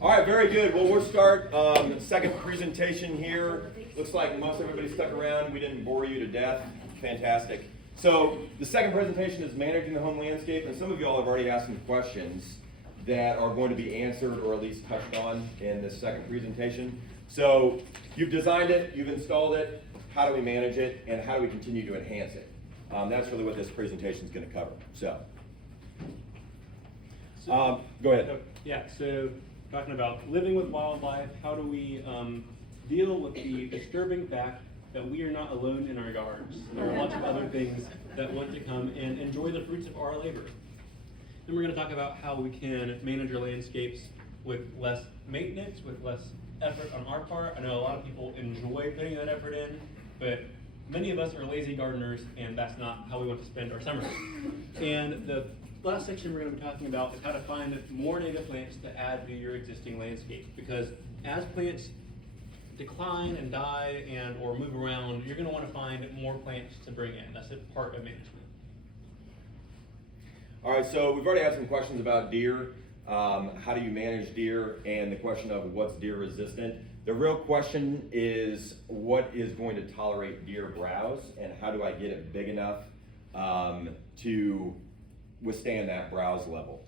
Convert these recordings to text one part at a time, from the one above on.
All right, very good. Well, we'll start second presentation here. Looks like most everybody stuck around. We didn't bore you to death. Fantastic. So the second presentation is managing the home landscape, and some of you all have already asked some questions that are going to be answered or at least touched on in this second presentation. So you've designed it, you've installed it. How do we manage it, and how do we continue to enhance it? That's really what this presentation is going to cover. So, go ahead. Yeah, so talking about living with wildlife, how do we deal with the disturbing fact that we are not alone in our yards? There are lots of other things that want to come and enjoy the fruits of our labor. Then we're going to talk about how we can manage our landscapes with less maintenance, with less effort on our part. I know a lot of people enjoy putting that effort in, but many of us are lazy gardeners, and that's not how we want to spend our summers. And the last section we're going to be talking about is how to find more native plants to add to your existing landscape. Because as plants decline and die and or move around, you're going to want to find more plants to bring in. That's a part of management. All right, so we've already had some questions about deer. How do you manage deer, and the question of what's deer resistant. The real question is what is going to tolerate deer browse, and how do I get it big enough to withstand that browse level.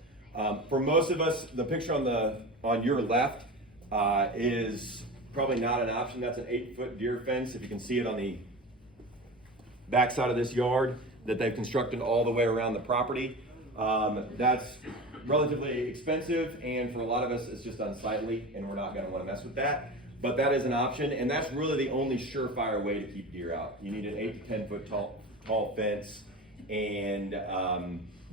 For most of us, the picture on your left is probably not an option. That's an 8-foot deer fence. If you can see it on the back side of this yard that they've constructed all the way around the property. That's relatively expensive, and for a lot of us it's just unsightly, and we're not going to want to mess with that. But that is an option, and that's really the only surefire way to keep deer out. You need an 8 to 10 foot tall fence, and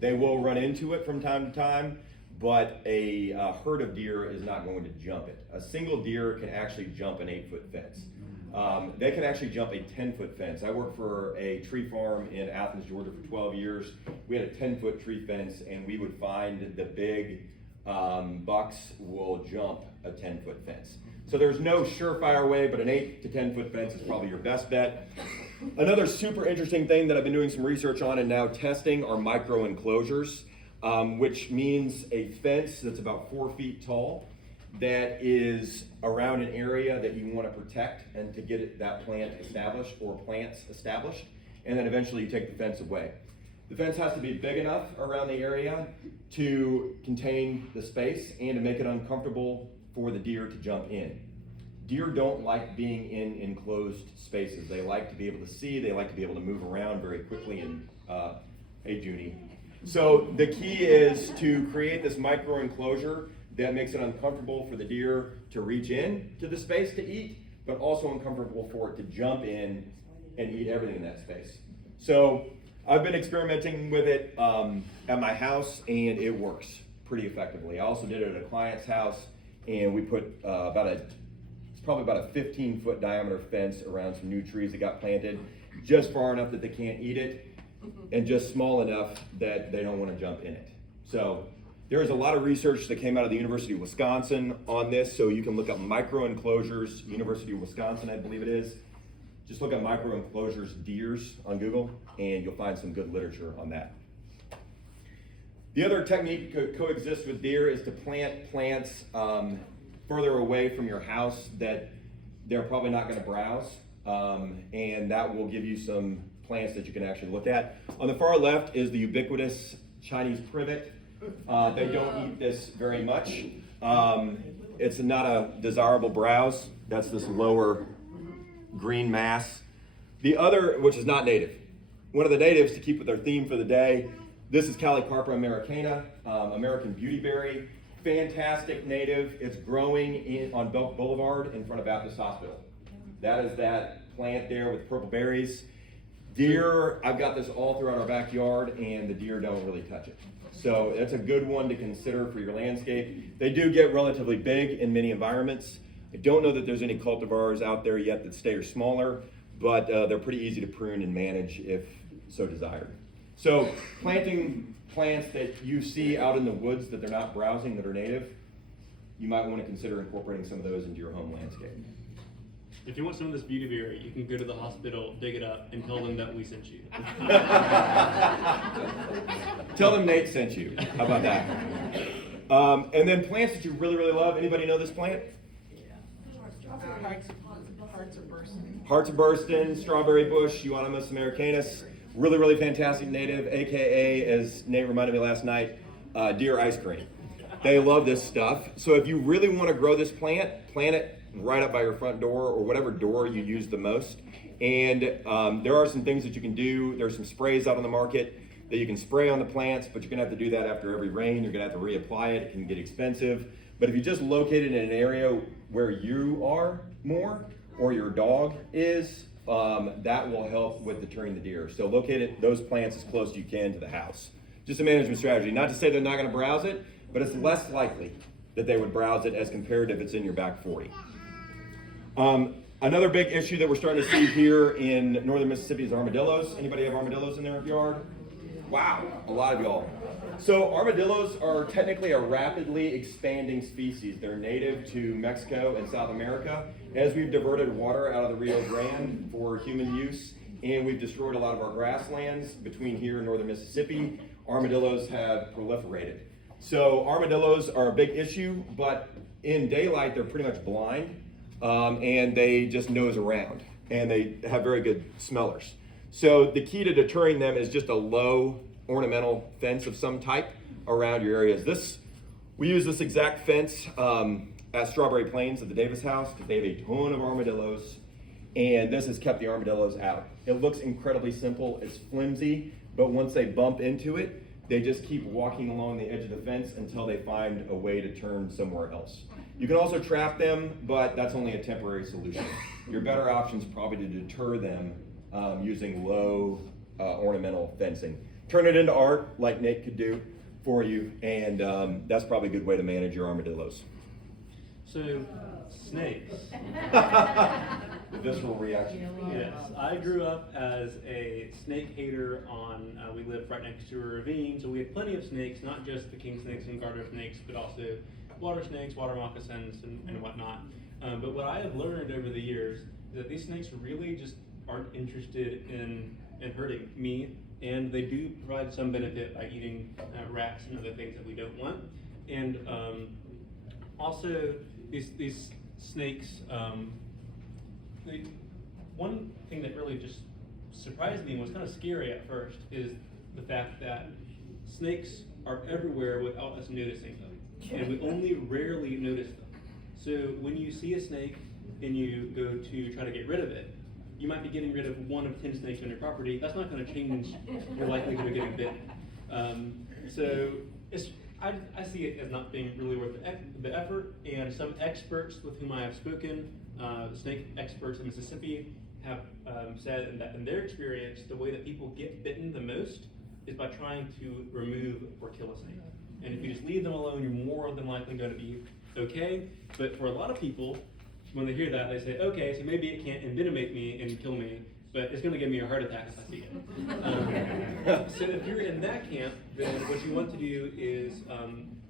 they will run into it from time to time, but a herd of deer is not going to jump it. A single deer can actually jump an 8-foot fence. They can actually jump a 10-foot fence. I worked for a tree farm in Athens, Georgia for 12 years. We had a 10-foot tree fence, and we would find the big bucks will jump a 10-foot fence. So there's no surefire way, but an 8 to 10-foot fence is probably your best bet. Another super interesting thing that I've been doing some research on and now testing are micro enclosures, which means a fence that's about 4 feet tall that is around an area that you want to protect and to get that plant established or plants established, and then eventually you take the fence away. The fence has to be big enough around the area to contain the space and to make it uncomfortable for the deer to jump in. Deer don't like being in enclosed spaces. They like to be able to see, they like to be able to move around very quickly and, hey Junie. So the key is to create this micro enclosure that makes it uncomfortable for the deer to reach in to the space to eat, but also uncomfortable for it to jump in and eat everything in that space. So I've been experimenting with it at my house, and it works pretty effectively. I also did it at a client's house, and we put it's probably about a 15-foot diameter fence around some new trees that got planted, just far enough that they can't eat it, and just small enough that they don't want to jump in it. So there is a lot of research that came out of the University of Wisconsin on this, so you can look up micro enclosures, University of Wisconsin, I believe it is. Just look up micro enclosures deers on Google, and you'll find some good literature on that. The other technique to coexist with deer is to plant plants further away from your house that they're probably not going to browse, and that will give you some plants that you can actually look at. On the far left is the ubiquitous Chinese privet. They don't eat this very much. It's not a desirable browse. That's this lower green mass. The other, which is not native. One of the natives, to keep with our theme for the day, this is Calicarpa americana, American beautyberry. Fantastic native. It's growing on Belk Boulevard in front of Baptist Hospital. That is that plant there with purple berries. Deer, I've got this all throughout our backyard, and the deer don't really touch it. So it's a good one to consider for your landscape. They do get relatively big in many environments. I don't know that there's any cultivars out there yet that stay or smaller, but they're pretty easy to prune and manage if so desired. So planting plants that you see out in the woods that they're not browsing, that are native, you might want to consider incorporating some of those into your home landscape. If you want some of this beautyberry, you can go to the hospital, dig it up, and tell them that we sent you. Tell them Nate sent you. How about that? And then plants that you really, really love. Anybody know this plant? Hearts of bursting, strawberry bush, Euonymus americanus. Really, really fantastic native, AKA, as Nate reminded me last night, deer ice cream. They love this stuff. So if you really want to grow this plant, plant it right up by your front door or whatever door you use the most. And there are some things that you can do. There's some sprays out on the market that you can spray on the plants, but you're gonna have to do that after every rain. You're gonna have to reapply it. It can get expensive. But if you just locate it in an area where you are more, or your dog is, that will help with deterring the deer. So locate those plants as close as you can to the house. Just a management strategy. Not to say they're not gonna browse it, but it's less likely that they would browse it as compared if it's in your back 40. Another big issue that we're starting to see here in northern Mississippi is armadillos. Anybody have armadillos in their yard? Wow, a lot of y'all. So armadillos are technically a rapidly expanding species. They're native to Mexico and South America. As we've diverted water out of the Rio Grande for human use, and we've destroyed a lot of our grasslands between here and northern Mississippi, armadillos have proliferated. So armadillos are a big issue, but in daylight, they're pretty much blind, and they just nose around, and they have very good smellers. So the key to deterring them is just a low ornamental fence of some type around your areas. We use this exact fence at Strawberry Plains at the Davis house because they have a ton of armadillos, and this has kept the armadillos out. It looks incredibly simple. It's flimsy, but once they bump into it, they just keep walking along the edge of the fence until they find a way to turn somewhere else. You can also trap them, but that's only a temporary solution. Your better option is probably to deter them using low ornamental fencing. Turn it into art like Nate could do for you, and that's probably a good way to manage your armadillos. So, snakes. The visceral reaction. Yes, I grew up as a snake hater we lived right next to a ravine, so we had plenty of snakes, not just the king snakes and garter snakes, but also water snakes, water moccasins, and whatnot. But what I have learned over the years is that these snakes really just aren't interested in hurting me, and they do provide some benefit by eating rats and other things that we don't want. And also, these snakes, one thing that really just surprised me and was kind of scary at first is the fact that snakes are everywhere without us noticing them, and we only rarely notice them. So when you see a snake and you go to try to get rid of it, you might be getting rid of 1 of 10 snakes on your property. That's not going to change your likelihood of getting bitten. So I see it as not being really worth the effort, and some experts with whom I have spoken, snake experts in Mississippi, have said that in their experience, the way that people get bitten the most is by trying to remove or kill a snake. And if you just leave them alone, you're more than likely going to be okay. But for a lot of people, when they hear that, they say, okay, so maybe it can't envenomate me and kill me, but it's going to give me a heart attack if I see it. So if you're in that camp, then what you want to do is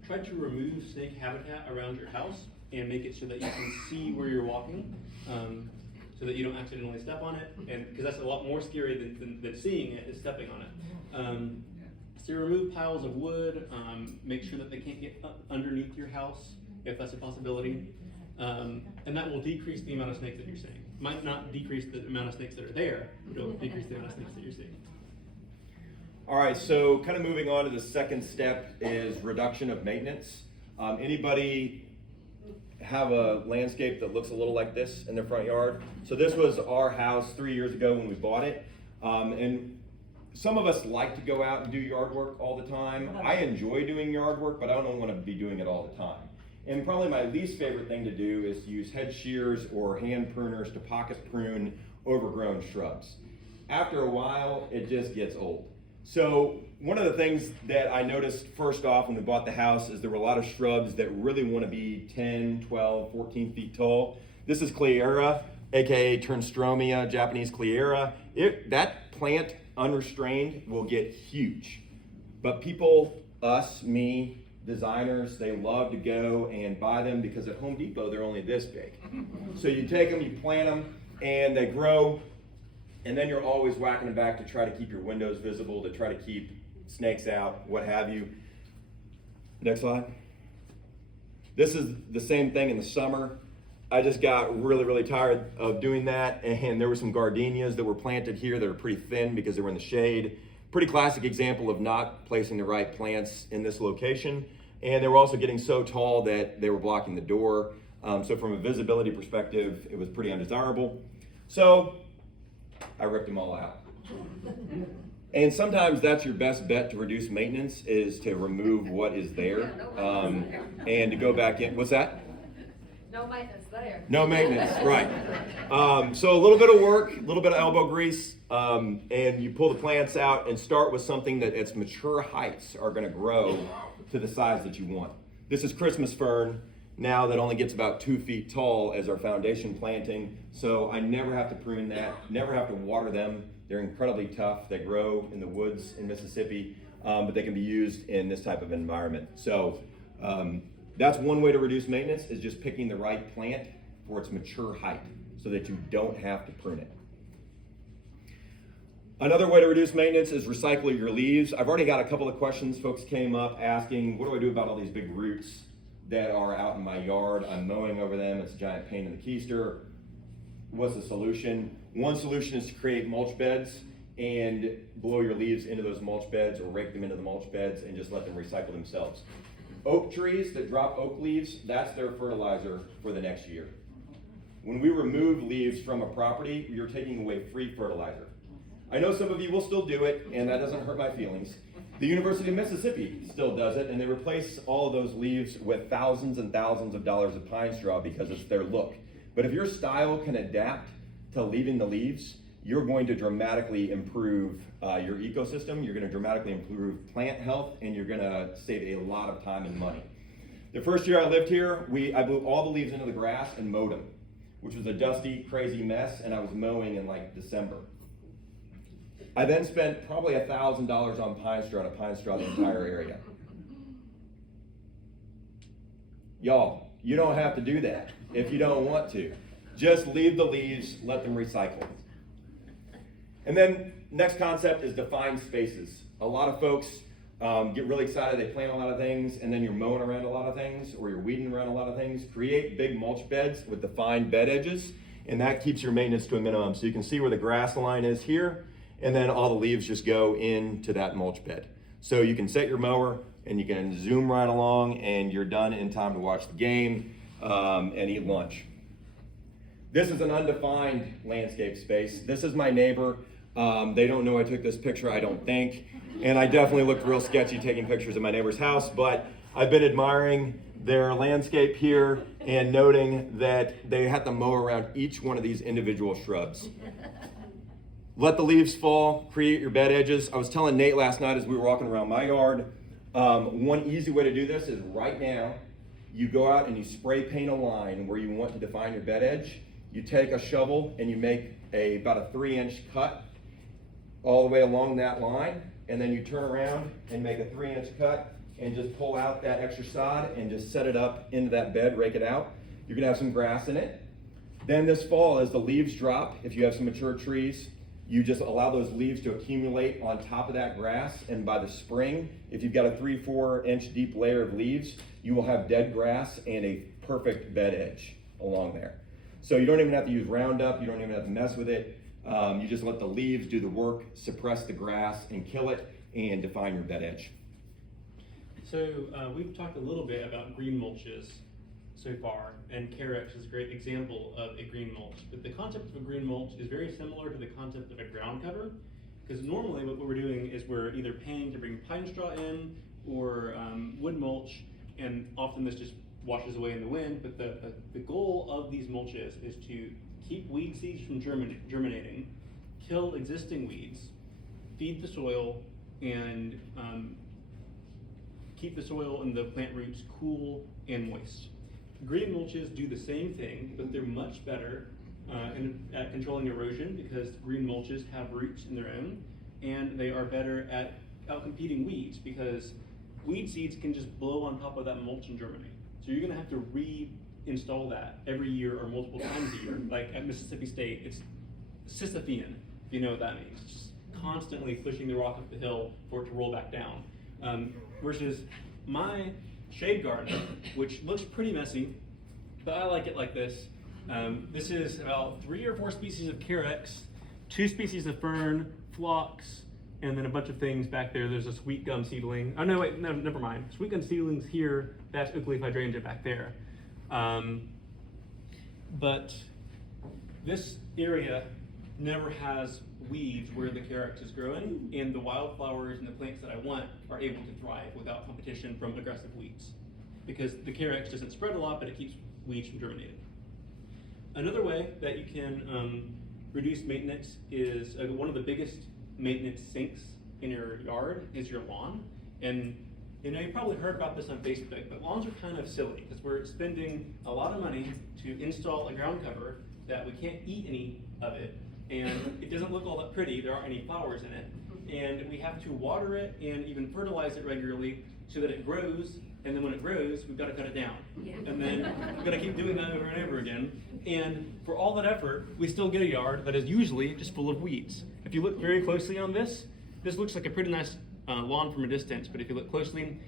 try to remove snake habitat around your house and make it so that you can see where you're walking, so that you don't accidentally step on it, and because that's a lot more scary than seeing it is stepping on it. So remove piles of wood, make sure that they can't get underneath your house if that's a possibility. And that will decrease the amount of snakes that you're seeing. Might not decrease the amount of snakes that are there, but it'll decrease the amount of snakes that you're seeing. All right, so kind of moving on to the second step is reduction of maintenance. Anybody have a landscape that looks a little like this in their front yard? So this was our house 3 years ago when we bought it. And some of us like to go out and do yard work all the time. I enjoy doing yard work, but I don't want to be doing it all the time. And probably my least favorite thing to do is to use head shears or hand pruners to pocket prune overgrown shrubs. After a while, it just gets old. So one of the things that I noticed first off when we bought the house is there were a lot of shrubs that really want to be 10, 12, 14 feet tall. This is Cleara, aka Turnstromia, Japanese Cleara. That plant, unrestrained, will get huge. But people, us, me, designers, they love to go and buy them because at Home Depot they're only this big. So you take them, you plant them, and they grow, and then you're always whacking them back to try to keep your windows visible, to try to keep snakes out, what have you. Next slide. This is the same thing in the summer. I just got really, really tired of doing that, and there were some gardenias that were planted here that are pretty thin because they were in the shade. Pretty classic example of not placing the right plants in this location. And they were also getting so tall that they were blocking the door. So from a visibility perspective, it was pretty undesirable. So I ripped them all out. And sometimes that's your best bet to reduce maintenance, is to remove what is there and to go back in. What's that? No maintenance there. No maintenance, right. So a little bit of work, a little bit of elbow grease, and you pull the plants out and start with something that its mature heights are going to grow to the size that you want. This is Christmas fern now that only gets about 2 feet tall as our foundation planting. So I never have to prune that, never have to water them. They're incredibly tough. They grow in the woods in Mississippi, but they can be used in this type of environment. So that's one way to reduce maintenance, is just picking the right plant for its mature height so that you don't have to prune it. Another way to reduce maintenance is recycle your leaves. I've already got a couple of questions. Folks came up asking, what do I do about all these big roots that are out in my yard? I'm mowing over them. It's a giant pain in the keister. What's the solution? One solution is to create mulch beds and blow your leaves into those mulch beds, or rake them into the mulch beds and just let them recycle themselves. Oak trees that drop oak leaves, that's their fertilizer for the next year. When we remove leaves from a property, you're taking away free fertilizer. I know some of you will still do it, and that doesn't hurt my feelings. The University of Mississippi still does it, and they replace all of those leaves with thousands and thousands of dollars of pine straw because it's their look. But if your style can adapt to leaving the leaves, you're going to dramatically improve your ecosystem, you're going to dramatically improve plant health, and you're going to save a lot of time and money. The first year I lived here, I blew all the leaves into the grass and mowed them, which was a dusty, crazy mess, and I was mowing in like December. I then spent probably $1,000 on pine straw to pine straw the entire area. Y'all, you don't have to do that if you don't want to. Just leave the leaves, let them recycle. And then next concept is define spaces. A lot of folks get really excited, they plant a lot of things, and then you're mowing around a lot of things, or you're weeding around a lot of things. Create big mulch beds with defined bed edges, and that keeps your maintenance to a minimum. So you can see where the grass line is here, and then all the leaves just go into that mulch bed. So you can set your mower, and you can zoom right along, and you're done in time to watch the game and eat lunch. This is an undefined landscape space. This is my neighbor. They don't know I took this picture, I don't think. And I definitely looked real sketchy taking pictures of my neighbor's house, but I've been admiring their landscape here and noting that they had to mow around each one of these individual shrubs. Let the leaves fall, create your bed edges. I was telling Nate last night as we were walking around my yard, one easy way to do this is right now, you go out and you spray paint a line where you want to define your bed edge. You take a shovel and you make about a 3-inch cut all the way along that line, and then you turn around and make a 3-inch cut and just pull out that extra sod and just set it up into that bed, rake it out. You're gonna have some grass in it. Then this fall, as the leaves drop, if you have some mature trees, you just allow those leaves to accumulate on top of that grass, and by the spring, if you've got a 3-4 inch deep layer of leaves, you will have dead grass and a perfect bed edge along there. So you don't even have to use Roundup, you don't even have to mess with it. You just let the leaves do the work, suppress the grass and kill it, and define your bed edge. So we've talked a little bit about green mulches so far, and Carex is a great example of a green mulch. But the concept of a green mulch is very similar to the concept of a ground cover, because normally what we're doing is we're either paying to bring pine straw in or wood mulch, and often this just washes away in the wind. But the goal of these mulches is to keep weed seeds from germinating, kill existing weeds, feed the soil, and keep the soil and the plant roots cool and moist. Green mulches do the same thing, but they're much better at controlling erosion, because green mulches have roots in their own, and they are better at outcompeting weeds, because weed seeds can just blow on top of that mulch and germinate. So you're gonna have to reinstall that every year or multiple times a year. Like at Mississippi State, it's Sisyphean, if you know what that means. It's just constantly pushing the rock up the hill for it to roll back down. Versus my shade garden, which looks pretty messy, but I like it like this. This is about 3 or 4 species of carex, 2 species of fern, phlox, and then a bunch of things back there. There's a sweet gum seedling. Oh no, wait, no, never mind. Sweet gum seedlings here, that's oak leaf hydrangea back there. But this area never has weeds where the carex is growing, and the wildflowers and the plants that I want are able to thrive without competition from aggressive weeds. Because the carex doesn't spread a lot, but it keeps weeds from germinating. Another way that you can reduce maintenance is one of the biggest maintenance sinks in your yard is your lawn. And you know, you probably heard about this on Facebook, but lawns are kind of silly because we're spending a lot of money to install a ground cover that we can't eat any of it, and it doesn't look all that pretty. There aren't any flowers in it, and we have to water it and even fertilize it regularly so that it grows. And then when it grows, we've got to cut it down, and then we've got to keep doing that over and over again. And for all that effort, we still get a yard that is usually just full of weeds. If you look very closely on this, this looks like a pretty nice lawn from a distance, but if you look closely,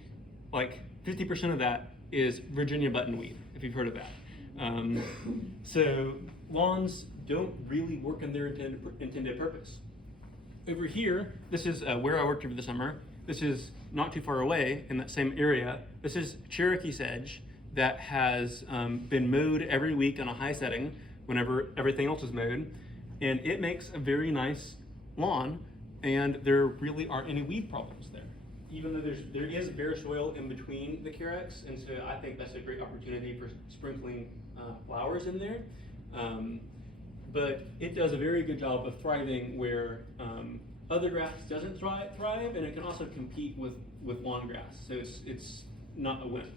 like 50% of that is Virginia buttonweed, if you've heard of that. So lawns don't really work in their intended purpose. Over here, this is where I worked over the summer. This is not too far away in that same area. This is Cherokee sedge that has been mowed every week on a high setting whenever everything else is mowed. And it makes a very nice lawn, and there really aren't any weed problems there. Even though there is bare soil in between the carex, and so I think that's a great opportunity for sprinkling flowers in there. But it does a very good job of thriving where other grass doesn't thrive, and it can also compete with lawn grass. So it's not a win.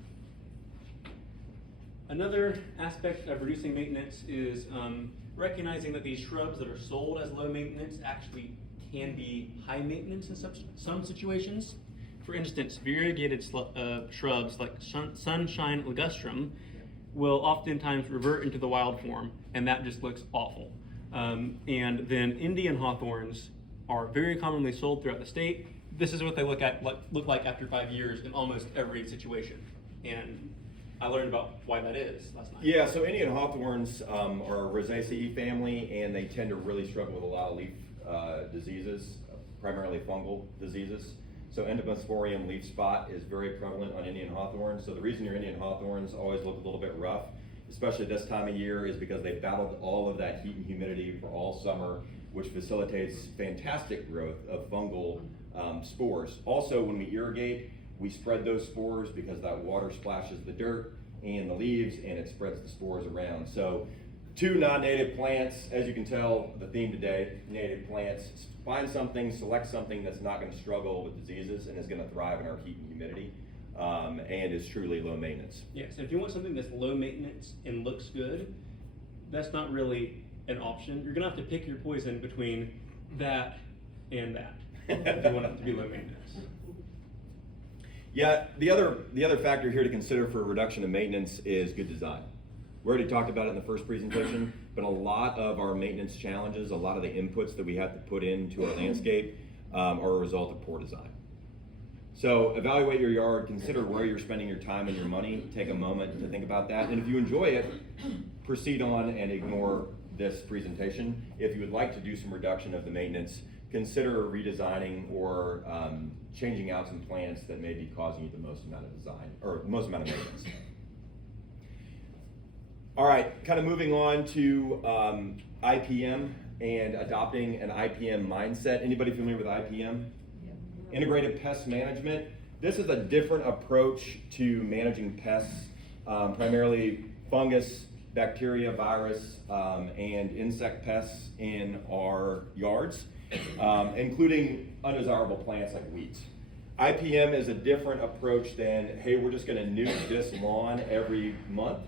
Another aspect of reducing maintenance is recognizing that these shrubs that are sold as low maintenance actually can be high maintenance in some situations. For instance, variegated shrubs like sunshine ligustrum will oftentimes revert into the wild form, and that just looks awful. And then Indian hawthorns are very commonly sold throughout the state. This is what they look like after 5 years in almost every situation. And I learned about why that is last night. Yeah, so Indian hawthorns are a Rosaceae family, and they tend to really struggle with a lot of leaf diseases, primarily fungal diseases. So endosporium leaf spot is very prevalent on Indian hawthorns. So the reason your Indian hawthorns always look a little bit rough, especially this time of year, is because they battled all of that heat and humidity for all summer, which facilitates fantastic growth of fungal spores. Also, when we irrigate, we spread those spores because that water splashes the dirt and the leaves, and it spreads the spores around. So 2 non-native plants, as you can tell, the theme today, native plants. Find something, select something that's not going to struggle with diseases and is going to thrive in our heat and humidity, and is truly low maintenance. Yeah, so if you want something that's low maintenance and looks good, that's not really an option. You're going to have to pick your poison between that and that if you want it to be low maintenance. Yeah, the other factor here to consider for a reduction of maintenance is good design. We already talked about it in the first presentation, but a lot of our maintenance challenges, a lot of the inputs that we have to put into our landscape are a result of poor design. So evaluate your yard, consider where you're spending your time and your money, take a moment to think about that, and if you enjoy it, proceed on and ignore this presentation. If you would like to do some reduction of the maintenance, consider redesigning or changing out some plants that may be causing you the most amount of design, or most amount of maintenance. All right, kind of moving on to IPM and adopting an IPM mindset. Anybody familiar with IPM? Integrated Pest Management. This is a different approach to managing pests, primarily fungus, bacteria, virus, and insect pests in our yards, including undesirable plants like weeds. IPM is a different approach than, hey, we're just gonna nuke this lawn every month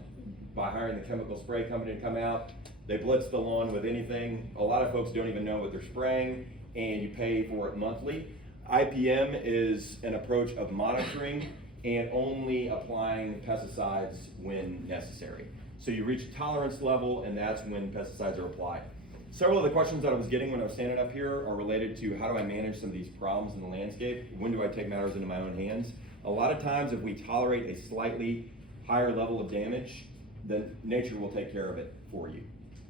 by hiring the chemical spray company to come out. They blitz the lawn with anything. A lot of folks don't even know what they're spraying, and you pay for it monthly. IPM is an approach of monitoring and only applying pesticides when necessary. So you reach a tolerance level, and that's when pesticides are applied. Several of the questions that I was getting when I was standing up here are related to how do I manage some of these problems in the landscape? When do I take matters into my own hands? A lot of times if we tolerate a slightly higher level of damage, then nature will take care of it for you.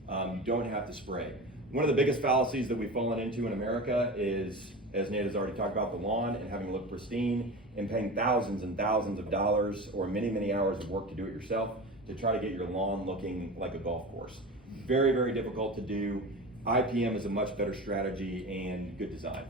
You don't have to spray. One of the biggest fallacies that we've fallen into in America is, as Nate has already talked about, the lawn and having it look pristine and paying thousands and thousands of dollars or many, many hours of work to do it yourself to try to get your lawn looking like a golf course. Very, very difficult to do. IPM is a much better strategy and good design.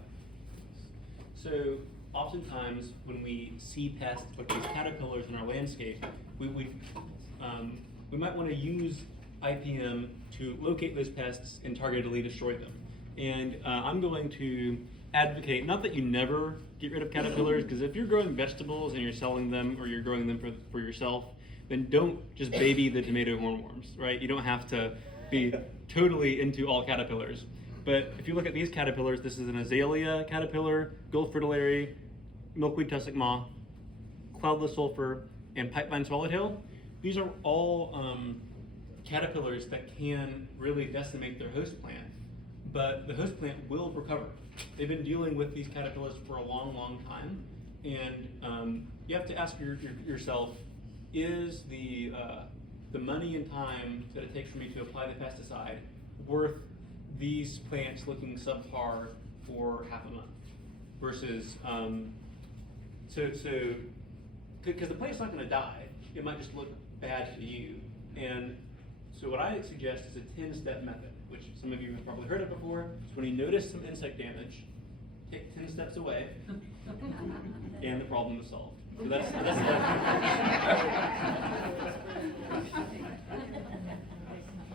So oftentimes when we see pests like these caterpillars in our landscape, we might want to use IPM to locate those pests and targetedly destroy them. And I'm going to advocate, not that you never get rid of caterpillars, because if you're growing vegetables and you're selling them or you're growing them for yourself, then don't just baby the tomato hornworms, right? You don't have to be totally into all caterpillars. But if you look at these caterpillars, this is an azalea caterpillar, gold fritillary, milkweed tussock moth, cloudless sulfur, and pipevine swallowtail. These are all caterpillars that can really decimate their host plant, but the host plant will recover. They've been dealing with these caterpillars for a long, long time, and you have to ask yourself, is the money and time that it takes for me to apply the pesticide worth these plants looking subpar for half a month versus because the plant's not going to die, it might just look bad to you. And so what I suggest is a 10-step method, which some of you have probably heard of before. So when you notice some insect damage, take 10 steps away, and the problem is solved. So that's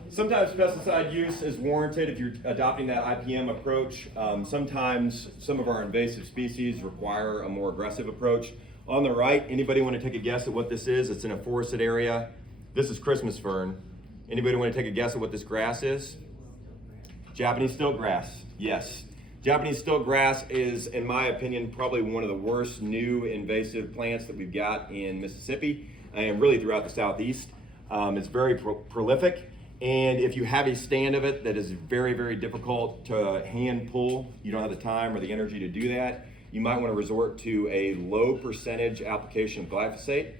Sometimes pesticide use is warranted if you're adopting that IPM approach. Sometimes some of our invasive species require a more aggressive approach. On the right, anybody want to take a guess at what this is? It's in a forested area. This is Christmas fern. Anybody want to take a guess at what this grass is? Japanese stilt grass, yes. Japanese stilt grass is, in my opinion, probably one of the worst new invasive plants that we've got in Mississippi and really throughout the Southeast. It's very prolific, and if you have a stand of it that is very, very difficult to hand pull, you don't have the time or the energy to do that, you might want to resort to a low percentage application of glyphosate,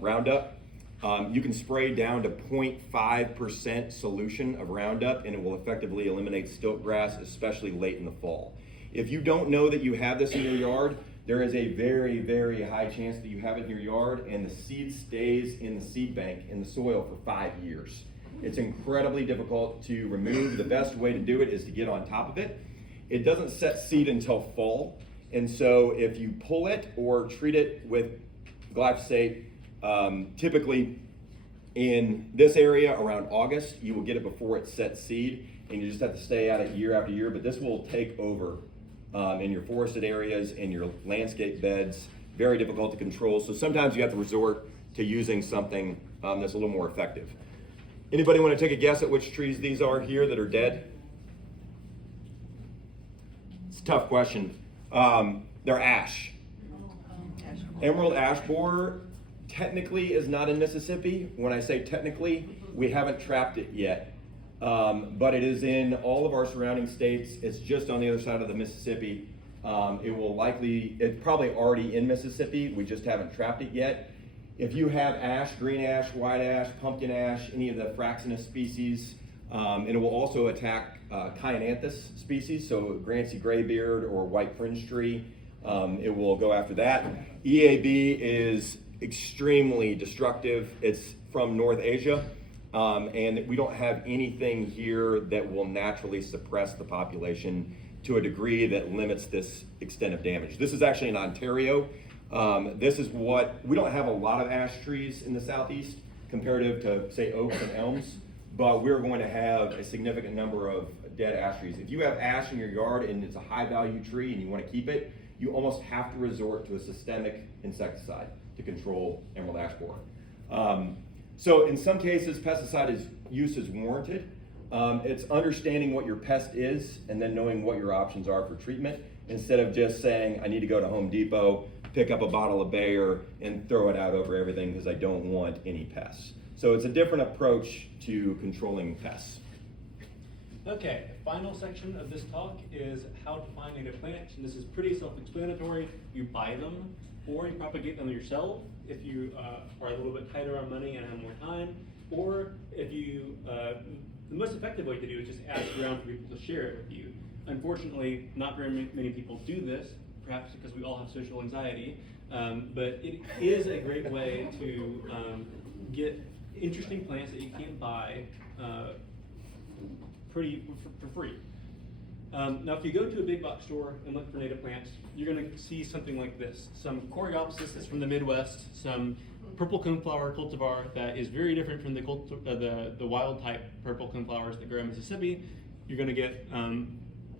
Roundup. You can spray down to 0.5% solution of Roundup and it will effectively eliminate stilt grass, especially late in the fall. If you don't know that you have this in your yard, there is a very, very high chance that you have it in your yard and the seed stays in the seed bank in the soil for 5 years. It's incredibly difficult to remove. The best way to do it is to get on top of it. It doesn't set seed until fall, and so if you pull it or treat it with glyphosate, typically in this area around August, you will get it before it sets seed, and you just have to stay at it year after year, but this will take over in your forested areas and your landscape beds. Very difficult to control, so sometimes you have to resort to using something that's a little more effective. Anybody want to take a guess at which trees these are here that are dead? It's a tough question. They're ash. Emerald ash borer technically is not in Mississippi. When I say technically, we haven't trapped it yet. But it is in all of our surrounding states. It's just on the other side of the Mississippi. It's probably already in Mississippi. We just haven't trapped it yet. If you have ash, green ash, white ash, pumpkin ash, any of the Fraxinus species, and it will also attack Kyananthus species, so Grancy graybeard or white fringe tree, it will go after that. EAB is extremely destructive. It's from North Asia, and we don't have anything here that will naturally suppress the population to a degree that limits this extent of damage. This is actually in Ontario. We don't have a lot of ash trees in the Southeast comparative to, say, oaks and elms, but we're going to have a significant number of dead ash trees. If you have ash in your yard and it's a high value tree and you want to keep it, you almost have to resort to a systemic insecticide to control emerald ash borer. So in some cases, pesticide use is warranted. It's understanding what your pest is and then knowing what your options are for treatment instead of just saying, I need to go to Home Depot, pick up a bottle of Bayer and throw it out over everything because I don't want any pests. So it's a different approach to controlling pests. Okay, the final section of this talk is how to find native plants, and this is pretty self-explanatory. You buy them. or you propagate them yourself if you are a little bit tighter on money and have more time, or if you, the most effective way to do it is just ask around for people to share it with you. Unfortunately, not very many people do this, perhaps because we all have social anxiety, but it is a great way to get interesting plants that you can't buy for free. Now, if you go to a big box store and look for native plants, you're going to see something like this. Some Coreopsis that's from the Midwest, some purple coneflower cultivar that is very different from the wild type purple coneflowers that grow in Mississippi. You're going to get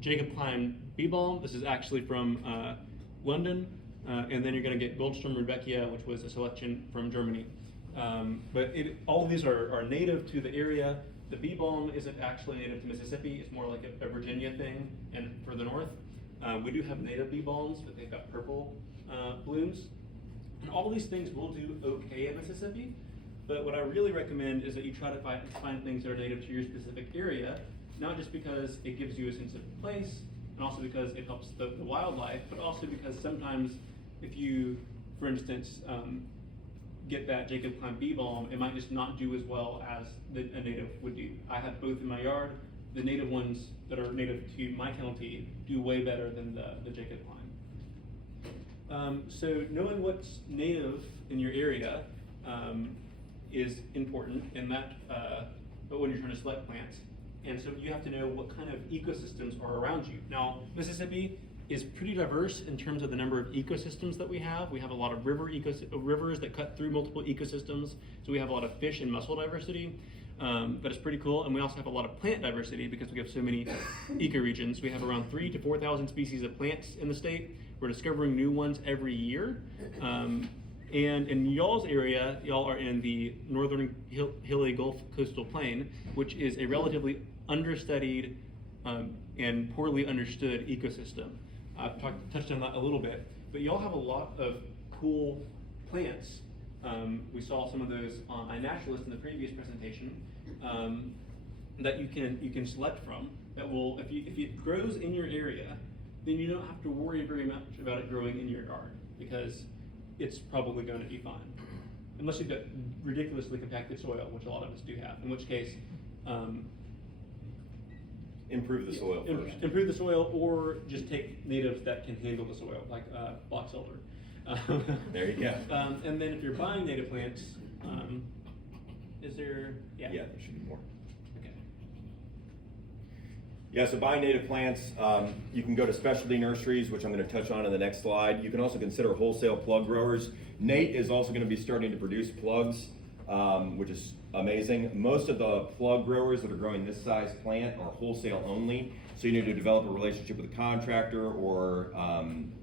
Jacob Klein bee balm. This is actually from London. And then you're going to get Goldstrom Rudbeckia, which was a selection from Germany. But all of these are native to the area. The bee balm isn't actually native to Mississippi. It's more like a Virginia thing and for the north. We do have native bee balms, but they've got purple blooms. And all these things will do okay in Mississippi. But what I really recommend is that you try to find things that are native to your specific area, not just because it gives you a sense of place, and also because it helps the wildlife, but also because sometimes if you, for instance, get that Jacob Klein bee balm, it might just not do as well as a native would do. I have both in my yard. The native ones that are native to my county do way better than the Jacob Klein. So knowing what's native in your area is important, and that, but when you're trying to select plants. And so you have to know what kind of ecosystems are around you. Now, Mississippi is pretty diverse in terms of the number of ecosystems that we have. We have a lot of rivers that cut through multiple ecosystems. So we have a lot of fish and mussel diversity. That is pretty cool. And we also have a lot of plant diversity because we have so many ecoregions. We have around 3,000 to 4,000 species of plants in the state. We're discovering new ones every year. And in y'all's area, y'all are in the northern hilly Gulf coastal plain, which is a relatively understudied and poorly understood ecosystem. I've touched on that a little bit, but y'all have a lot of cool plants. We saw some of those on iNaturalist in the previous presentation that you can select from. That will, if it grows in your area, then you don't have to worry very much about it growing in your yard because it's probably going to be fine, unless you've got ridiculously compacted soil, which a lot of us do have. In which case. Improve the soil first. Improve the soil, or just take natives that can handle the soil, like box elder. There you go. And then if you're buying native plants, is there? Yeah, there should be more. Okay. Yeah, so buying native plants, you can go to specialty nurseries, which I'm going to touch on in the next slide. You can also consider wholesale plug growers. Nate is also going to be starting to produce plugs, which is amazing. Most of the plug growers that are growing this size plant are wholesale only. So you need to develop a relationship with a contractor or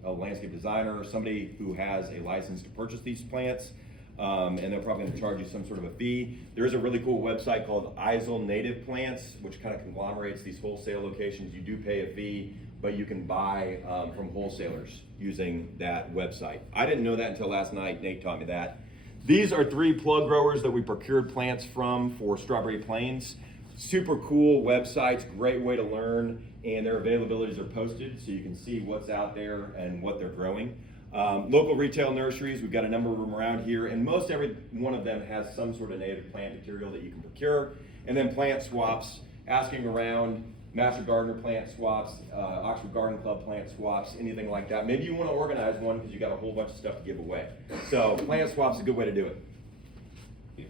a landscape designer or somebody who has a license to purchase these plants. And they're probably going to charge you some sort of a fee. There is a really cool website called Isle Native Plants, which kind of conglomerates these wholesale locations. You do pay a fee, but you can buy from wholesalers using that website. I didn't know that until last night. Nate taught me that. These are 3 plug growers that we procured plants from for Strawberry Plains. Super cool websites, great way to learn, and their availabilities are posted so you can see what's out there and what they're growing. Local retail nurseries, we've got a number of them around here, and most every one of them has some sort of native plant material that you can procure. And then plant swaps, asking around, Master Gardener plant swaps, Oxford Garden Club plant swaps, anything like that. Maybe you want to organize one because you got a whole bunch of stuff to give away. So plant swaps is a good way to do it.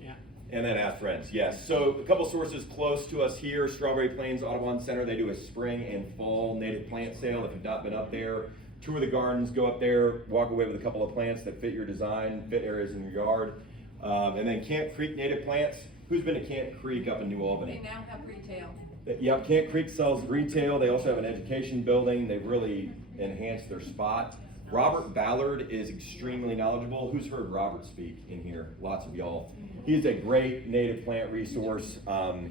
Yeah. And then ask friends, yes. So a couple sources close to us here, Strawberry Plains Audubon Center, they do a spring and fall native plant sale. If you've not been up there, tour the gardens, go up there, walk away with a couple of plants that fit your design, fit areas in your yard. And then Camp Creek native plants. Who's been to Camp Creek up in New Albany? They now have retail. Yep, Camp Creek sells retail. They also have an education building. They've really enhanced their spot. Robert Ballard is extremely knowledgeable. Who's heard Robert speak in here? Lots of y'all. He's a great native plant resource.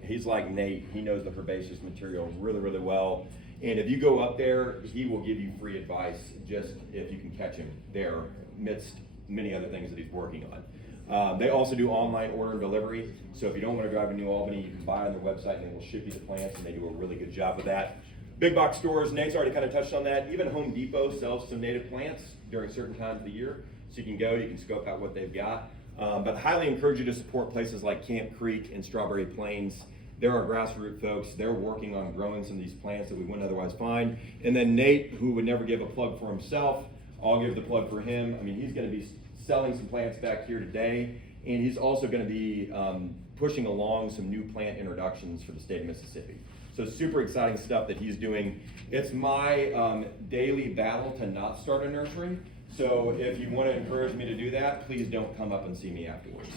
He's like Nate. He knows the herbaceous material really, really well. And if you go up there, he will give you free advice just if you can catch him there amidst many other things that he's working on. They also do online order and delivery. So if you don't want to drive to New Albany, you can buy on their website and they will ship you the plants, and they do a really good job with that. Big box stores, Nate's already kind of touched on that. Even Home Depot sells some native plants during certain times of the year. So you can go, you can scope out what they've got. But highly encourage you to support places like Camp Creek and Strawberry Plains. There are grassroots folks. They're working on growing some of these plants that we wouldn't otherwise find. And then Nate, who would never give a plug for himself, I'll give the plug for him. I mean, he's going to be selling some plants back here today, and he's also going to be pushing along some new plant introductions for the state of Mississippi. So super exciting stuff that he's doing. It's my daily battle to not start a nursery. So if you want to encourage me to do that, please don't come up and see me afterwards.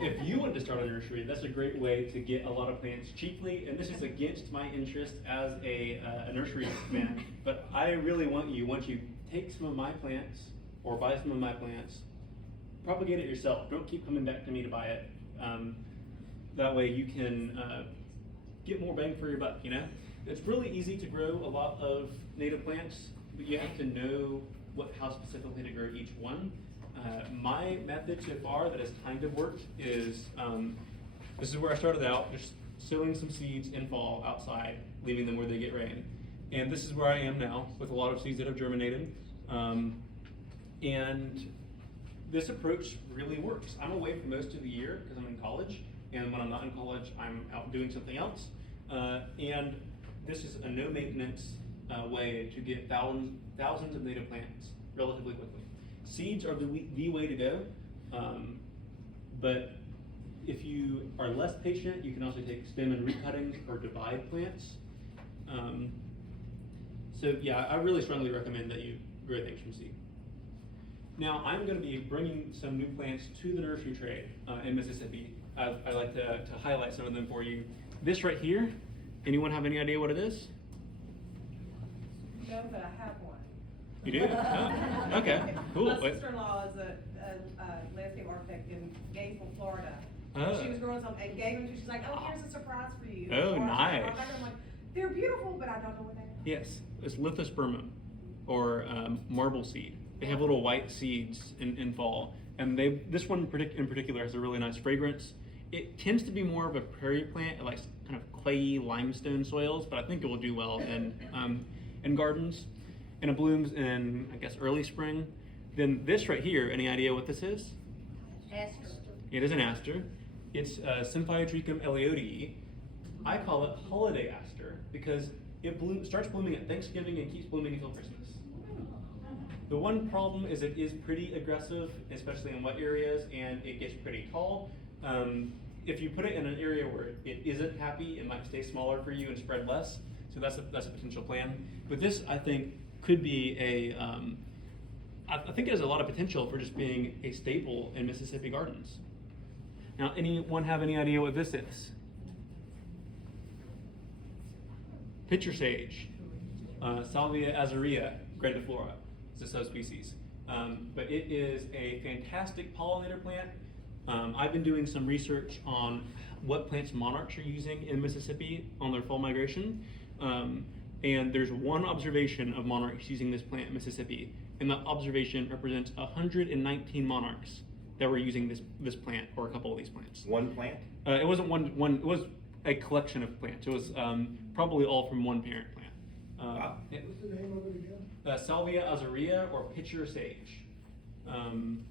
If you want to start a nursery, that's a great way to get a lot of plants cheaply, and this is against my interest as a nursery man, but I really want you, once you take some of my plants, or buy some of my plants, propagate it yourself. Don't keep coming back to me to buy it. That way you can get more bang for your buck, you know? It's really easy to grow a lot of native plants, but you have to know how specifically to grow each one. My method so far that has kind of worked is, this is where I started out, just sowing some seeds in fall outside, leaving them where they get rain. And this is where I am now with a lot of seeds that have germinated. And this approach really works. I'm away for most of the year because I'm in college, and when I'm not in college, I'm out doing something else. And this is a no maintenance way to get thousands of native plants relatively quickly. Seeds are the way to go, but if you are less patient, you can also take stem and root cuttings or divide plants. So yeah, I really strongly recommend that you grow things from seed. Now I'm going to be bringing some new plants to the nursery trade in Mississippi. I'd like to highlight some of them for you. This right here, anyone have any idea what it is? No, but I have one. You do? Oh, okay, cool. My sister-in-law is a landscape architect in Gainesville, Florida. Oh. She was growing some and gave them to, she's like, oh, here's a surprise for you. Oh, Or nice. I'm like, they're beautiful, but I don't know what they are. Yes, it's lithospermum, or marble seed. They have little white seeds in fall, and this one in particular has a really nice fragrance. It tends to be more of a prairie plant. It likes kind of clayey limestone soils, but I think it will do well in gardens. And it blooms in, I guess, early spring. Then this right here, any idea what this is? Aster. It is an aster. It's Symphyotrechum eliodii. I call it holiday aster because it starts blooming at Thanksgiving and keeps blooming until Christmas. The one problem is it is pretty aggressive, especially in wet areas, and it gets pretty tall. If you put it in an area where it isn't happy, it might stay smaller for you and spread less. So that's a potential plan. But this, I think, could be I think it has a lot of potential for just being a staple in Mississippi gardens. Now, anyone have any idea what this is? Pitcher sage, Salvia azurea grandiflora. It's a subspecies. But it is a fantastic pollinator plant. I've been doing some research on what plants monarchs are using in Mississippi on their fall migration. And there's one observation of monarchs using this plant in Mississippi, and that observation represents 119 monarchs that were using this plant, or a couple of these plants. One plant? It wasn't one, it was a collection of plants. It was probably all from one parent plant. Wow. What's the name of it again? Salvia azurea, or pitcher sage.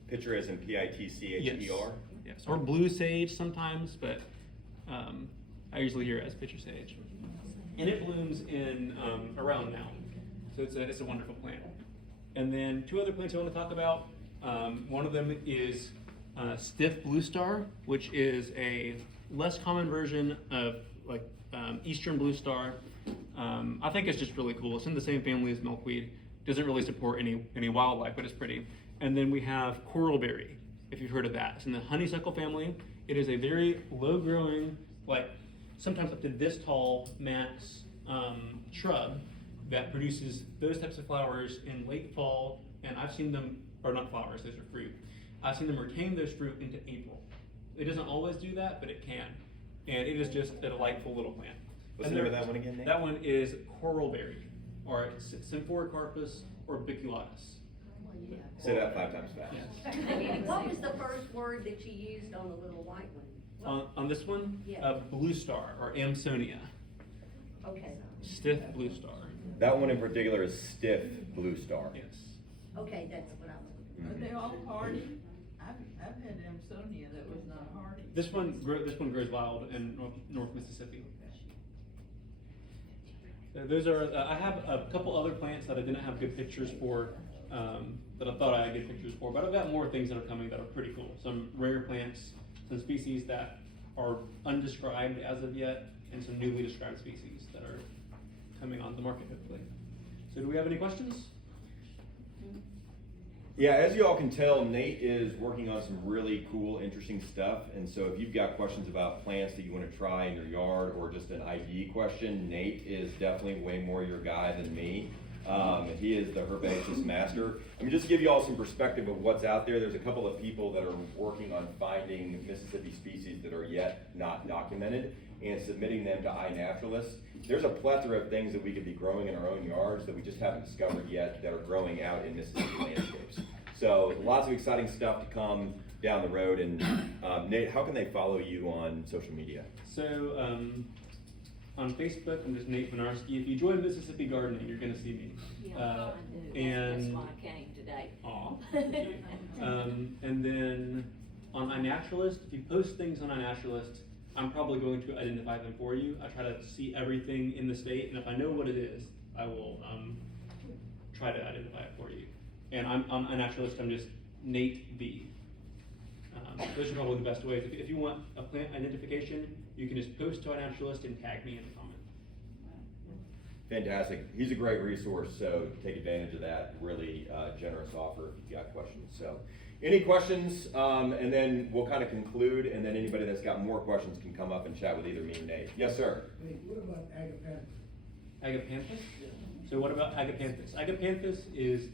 Pitcher as in Pitcher? Yes, or blue sage sometimes, but I usually hear it as pitcher sage. And it blooms in around now, so it's a wonderful plant. And then two other plants I want to talk about. One of them is stiff blue star, which is a less common version of eastern blue star. I think it's just really cool. It's in the same family as milkweed. Doesn't really support any wildlife, but it's pretty. And then we have coralberry, if you've heard of that. It's in the honeysuckle family. It is a very low-growing, sometimes up to this tall max shrub that produces those types of flowers in late fall, and I've seen them, or not flowers, those are fruit. I've seen them retain those fruit into April. It doesn't always do that, but it can. And it is just a delightful little plant. What's the name of that one again, Nate? That one is coralberry, or Symphoricarpus orbiculatus. Say that 5 times fast. Yes. What was the first word that you used on the little white one? On this one, Yeah. blue star, or Amsonia. Okay, Stiff blue star. That one in particular is stiff blue star. Yes. okay, that's what I was. Are they all hardy? I've had Amsonia that was not hardy. This one grows wild in North Mississippi. Those are, I have a couple other plants that I didn't have good pictures for, that I thought I had good pictures for, but I've got more things that are coming that are pretty cool. Some rare plants, some species that are undescribed as of yet, and some newly described species that are coming on the market hopefully. So do we have any questions? Yeah, as you all can tell, Nate is working on some really cool, interesting stuff. And so if you've got questions about plants that you want to try in your yard or just an ID question, Nate is definitely way more your guy than me. He is the herbaceous master. I mean, just to give you all some perspective of what's out there, there's a couple of people that are working on finding Mississippi species that are yet not documented and submitting them to iNaturalist. There's a plethora of things that we could be growing in our own yards that we just haven't discovered yet that are growing out in Mississippi landscapes. So lots of exciting stuff to come down the road. And Nate, how can they follow you on social media? So on Facebook, I'm just Nate Venarske. If you join Mississippi Gardening, you're gonna see me. Yeah, I do. That's why I came today. Aw, thank you. And then on iNaturalist, if you post things on iNaturalist, I'm probably going to identify them for you. I try to see everything in the state, and if I know what it is, I will try to identify it for you. And I'm on iNaturalist, I'm just Nate V. Those are probably the best ways. If you want a plant identification, you can just post to iNaturalist and tag me in the comment. Fantastic. He's a great resource, so take advantage of that. Really generous offer if you've got questions. So, any questions? And then we'll kind of conclude, and then anybody that's got more questions can come up and chat with either me or Nate. Yes, sir. Hey, what about agapanthus? Agapanthus? So what about agapanthus? Agapanthus is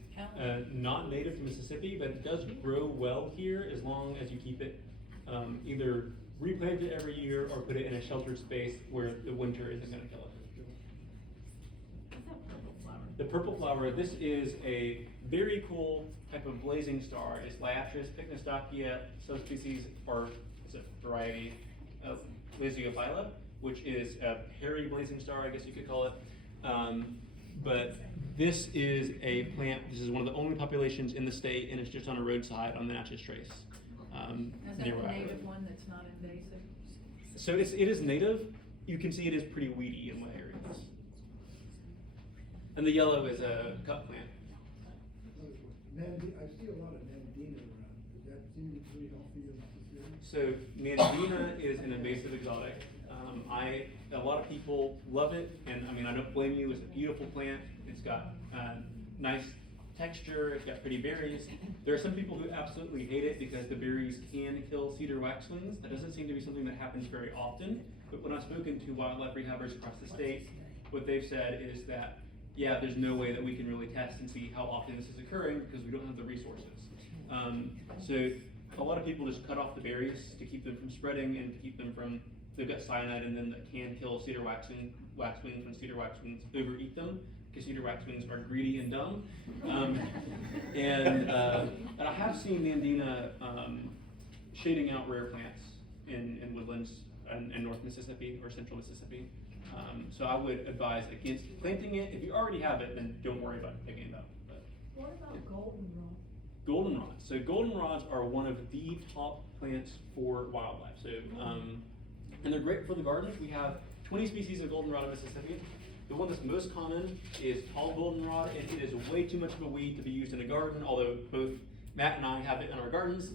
not native to Mississippi, but it does grow well here as long as you keep it either replant it every year or put it in a sheltered space where the winter isn't going to kill it. The purple flower, this is a very cool type of blazing star. It's Liatris pycnostochia, subspecies, or it's a variety of Lasiophylla, which is a hairy blazing star, I guess you could call it. But this is a plant, this is one of the only populations in the state, and it's just on a roadside on the Natchez Trace. Is that near the where I live. native one that's not invasive? So it is native. You can see it is pretty weedy in one areas. And the yellow is a cut plant. I see a lot of Nandina around. Does that seem to be healthy in Mississippi? So Nandina is an invasive exotic. A lot of people love it, and I mean, I don't blame you. It's a beautiful plant. It's got nice texture. It's got pretty berries. There are some people who absolutely hate it because the berries can kill cedar waxwings. That doesn't seem to be something that happens very often. But when I've spoken to wildlife rehabbers across the state, what they've said is that, yeah, there's no way that we can really test and see how often this is occurring because we don't have the resources. So a lot of people just cut off the berries to keep them from spreading and to keep them from, they've got cyanide in them that can kill cedar waxwings when cedar waxwings overeat them, because cedar waxwings are greedy and dumb. And I have seen Nandina shading out rare plants in woodlands in North Mississippi or Central Mississippi. So I would advise against planting it. If you already have it, then don't worry about picking it up. But What about goldenrod? goldenrods. So goldenrods are one of the top plants for wildlife. So and they're great for the gardens. We have 20 species of goldenrod in Mississippi. The one that's most common is tall goldenrod, and it is way too much of a weed to be used in a garden, although both Matt and I have it in our gardens.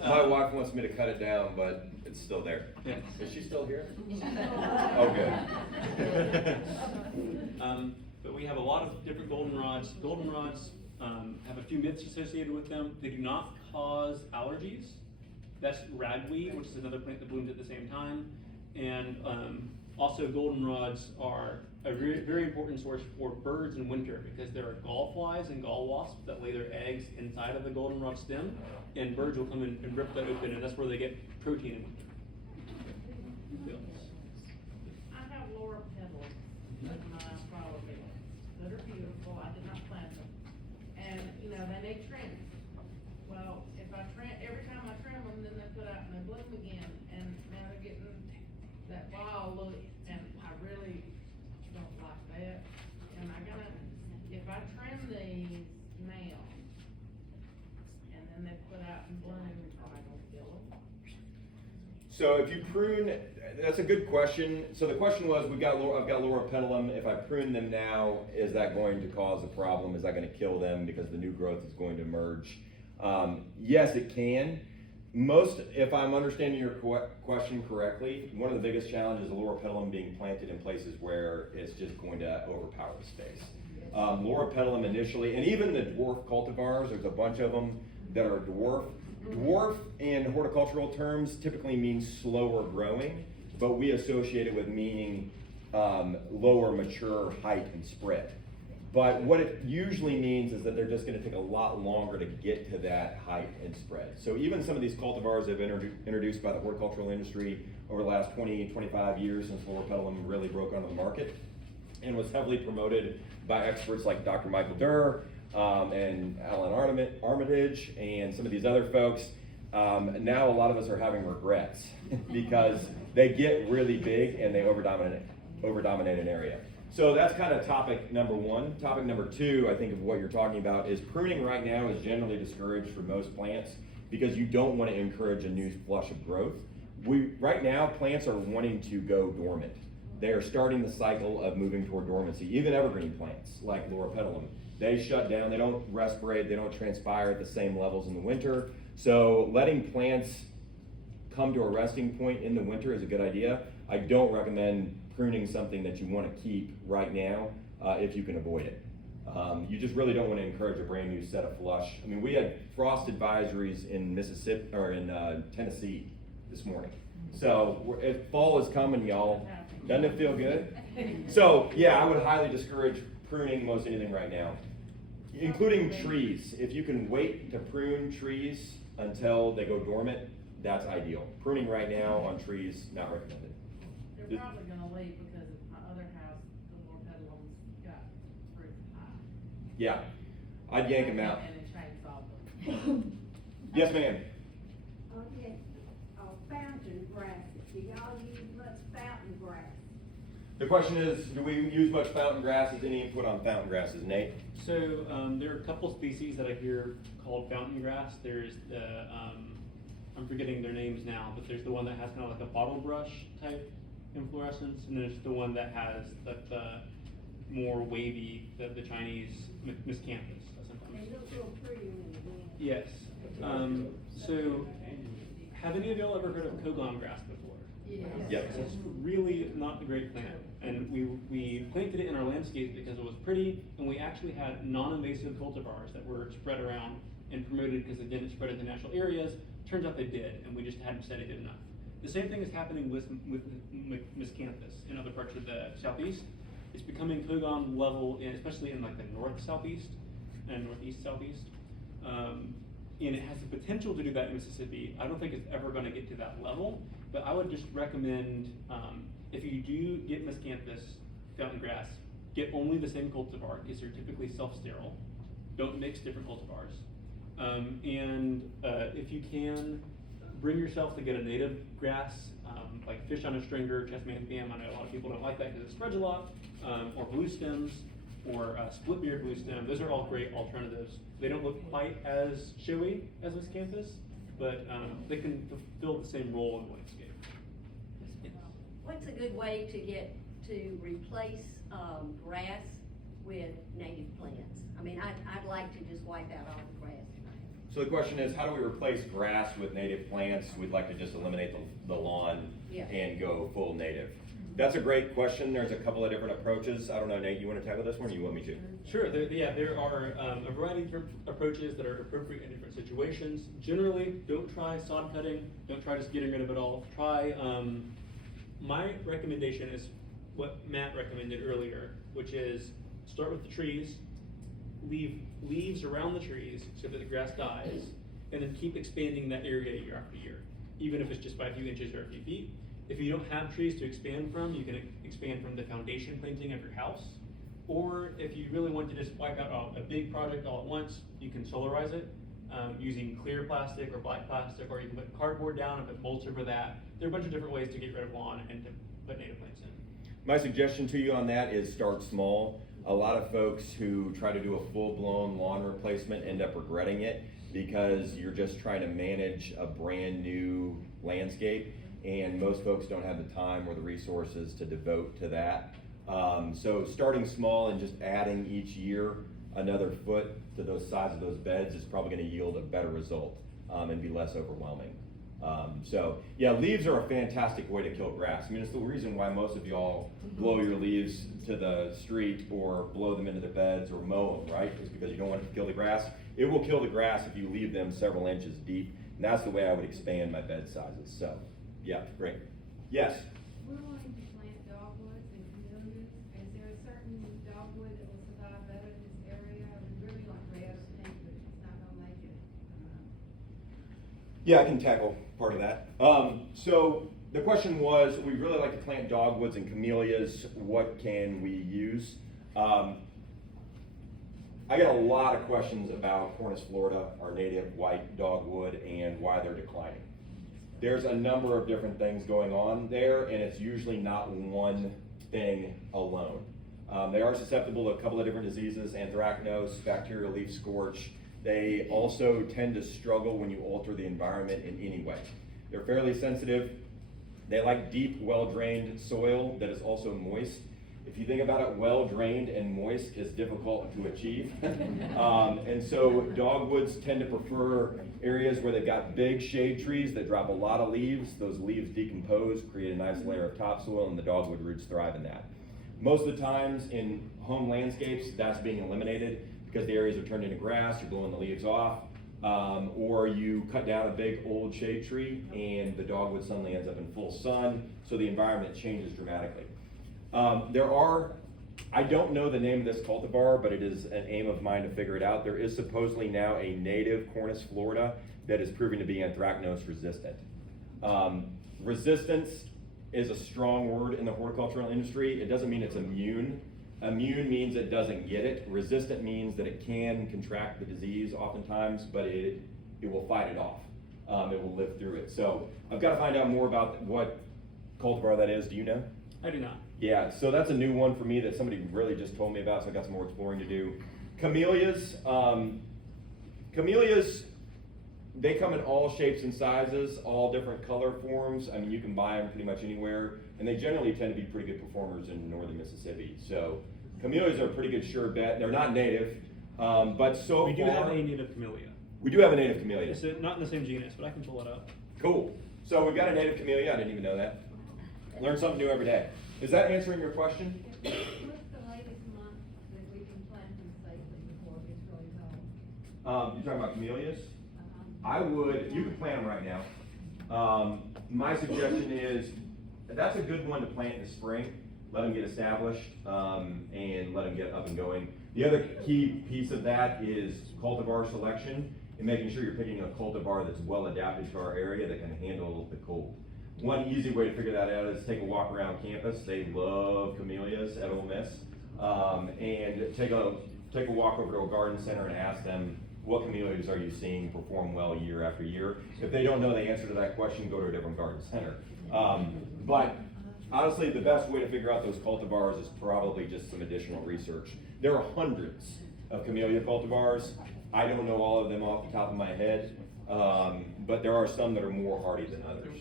My wife wants me to cut it down, but it's still there. Yeah. Is she still here? Oh, good. But we have a lot of different goldenrods. Goldenrods have a few myths associated with them. They do not cause allergies. That's ragweed, which is another plant that blooms at the same time. And also goldenrods are a very, very important source for birds in winter because there are gall flies and gall wasps that lay their eggs inside of the goldenrod stem, and birds will come in and rip that open, and that's where they get protein in winter. I have Laura petals in my flower beds that are beautiful. I did not plant them. And, you know, they need trimming. Well, if I trim, every time I trim them, then they put out and they bloom again. And now they're getting that wild look. And I really So if you prune, that's a good question. So the question was, I've got Laura Pendulum. If I prune them now, is that going to cause a problem? Is that going to kill them because the new growth is going to emerge? Yes, it can. If I'm understanding your question correctly, one of the biggest challenges is Laura Pendulum being planted in places where it's just going to overpower the space. Laura Pendulum initially, and even the dwarf cultivars, there's a bunch of them that are dwarf. Dwarf in horticultural terms typically means slower growing, but we associate it with meaning lower mature height and spread. But what it usually means is that they're just going to take a lot longer to get to that height and spread. So even some of these cultivars have been introduced by the horticultural industry over the last 20, 25 years since Laura Pendulum really broke onto the market and was heavily promoted by experts like Dr. Michael Durr and Alan Armitage and some of these other folks. Now a lot of us are having regrets because they get really big and they overdominate an area. So that's kind of topic number one. Topic number two, I think of what you're talking about, is pruning right now is generally discouraged for most plants because you don't want to encourage a new flush of growth. Right now, plants are wanting to go dormant. They are starting the cycle of moving toward dormancy. Even evergreen plants like Laura Pendulum, they shut down, they don't respirate, they don't transpire at the same levels in the winter. So letting plants come to a resting point in the winter is a good idea. I don't recommend pruning something that you want to keep right now if you can avoid it. You just really don't want to encourage a brand new set of flush. I mean, we had frost advisories in Mississippi or in Tennessee this morning. So if fall is coming, y'all, doesn't it feel good? So yeah, I would highly discourage pruning most anything right now, including trees. If you can wait to prune trees until they go dormant, that's ideal. Pruning right now on trees, not recommended. They're probably gonna leave because my other house, the Lord Pedalums got pretty high. Yeah, I'd yank them out. And it chainsawed them. Yes, ma'am. Okay, fountain grasses, do y'all use much fountain grass? The question is, do we use much fountain grasses? Any input on fountain grasses, Nate? So there are a couple species that I hear called fountain grass. There's the, I'm forgetting their names now, but there's the one that has kind of like a bottle brush type inflorescence, and there's the one that has the more wavy, the Chinese miscanthus. They look real pretty when you do. Yes. So have any of y'all ever heard of Kogon grass before? Yep. It's really not a great plant, and we planted it in our landscape because it was pretty, and we actually had non-invasive cultivars that were spread around and promoted because they didn't spread into natural areas. Turns out they did, and we just hadn't studied it enough. The same thing is happening with miscanthus in other parts of the southeast. It's becoming Kogon level, especially in like the north southeast and northeast southeast. And it has the potential to do that in Mississippi. I don't think it's ever going to get to that level, but I would just recommend if you do get miscanthus fountain grass, get only the same cultivar because they're typically self-sterile. Don't mix different cultivars. If you can, bring yourself to get a native grass, like fish on a stringer, chestnut-thyme. I know a lot of people don't like that because it spreads a lot, or blue stems, or split beard blue stem. Those are all great alternatives. They don't look quite as showy as miscanthus, but they can fulfill the same role in the landscape. What's a good way to replace grass with native plants? I mean, I'd like to just wipe out all the grass. So the question is, how do we replace grass with native plants? We'd like to just eliminate the lawn and go full native. That's a great question. There's a couple of different approaches. I don't know, Nate, you want to tackle this one or you want me to? Sure, there are a variety of different approaches that are appropriate in different situations. Generally, don't try sod cutting, don't try just getting rid of it all. Try, my recommendation is what Matt recommended earlier, which is start with the trees, leave leaves around the trees so that the grass dies, and then keep expanding that area year after year, even if it's just by a few inches or a few feet. If you don't have trees to expand from, you can expand from the foundation planting of your house. Or if you really want to just wipe out a big project all at once, you can solarize it using clear plastic or black plastic, or you can put cardboard down and put mulch over that. There are a bunch of different ways to get rid of lawn and to put native plants in. My suggestion to you on that is start small. A lot of folks who try to do a full-blown lawn replacement end up regretting it because you're just trying to manage a brand new landscape. and most folks don't have the time or the resources to devote to that. So starting small and just adding each year another foot to those sides of those beds is probably gonna yield a better result and be less overwhelming. So yeah, leaves are a fantastic way to kill grass. I mean, it's the reason why most of y'all blow your leaves to the street or blow them into the beds or mow them, right? It's because you don't want it to kill the grass. It will kill the grass if you leave them several inches deep, and that's the way I would expand my bed sizes. So yeah, great. Yes? We're wanting to plant dogwoods and camellias. Is there a certain dogwood that will survive better in this area? We really want red or pink, but it's not gonna make it. Yeah, I can tackle part of that. So the question was, we really like to plant dogwoods and camellias. What can we use? I get a lot of questions about Cornus Florida, our native white dogwood, and why they're declining. There's a number of different things going on there, and it's usually not one thing alone. They are susceptible to a couple of different diseases: anthracnose, bacterial leaf scorch. They also tend to struggle when you alter the environment in any way. They're fairly sensitive. They like deep, well-drained soil that is also moist. If you think about it, well-drained and moist is difficult to achieve. And so dogwoods tend to prefer areas where they've got big shade trees that drop a lot of leaves. Those leaves decompose, create a nice layer of topsoil, and the dogwood roots thrive in that. Most of the times in home landscapes, that's being eliminated because the areas are turned into grass, you're blowing the leaves off, or you cut down a big old shade tree and the dogwood suddenly ends up in full sun, so the environment changes dramatically. I don't know the name of this cultivar, but it is an aim of mine to figure it out. There is supposedly now a native Cornus Florida that is proving to be anthracnose resistant. Resistance is a strong word in the horticultural industry. It doesn't mean it's immune. Immune means it doesn't get it. Resistant means that it can contract the disease oftentimes, but it will fight it off. It will live through it. So I've got to find out more about what cultivar that is. Do you know? I do not. Yeah, so that's a new one for me that somebody really just told me about, so I got some more exploring to do. Camellias, they come in all shapes and sizes, all different color forms. I mean, you can buy them pretty much anywhere, and they generally tend to be pretty good performers in northern Mississippi. So camellias are a pretty good sure bet. They're not native, but so We do far, have a native camellia. we do have a native camellia. It's not in the same genus, but I can pull it up. Cool. So we've got a native camellia. I didn't even know that. Learn something new every day. Is that answering your question? What's the latest month that we can plant them safely before it gets really cold? You're talking about camellias? I would, you can plant them right now. My suggestion is, that's a good one to plant in the spring. Let them get established and let them get up and going. The other key piece of that is cultivar selection and making sure you're picking a cultivar that's well adapted to our area that can handle the cold. One easy way to figure that out is take a walk around campus. They love camellias at Ole Miss. And take a walk over to a garden center and ask them, what camellias are you seeing perform well year after year? If they don't know the answer to that question, go to a different garden center. But honestly, the best way to figure out those cultivars is probably just some additional research. There are hundreds of camellia cultivars. I don't know all of them off the top of my head, but there are some that are more hardy than others.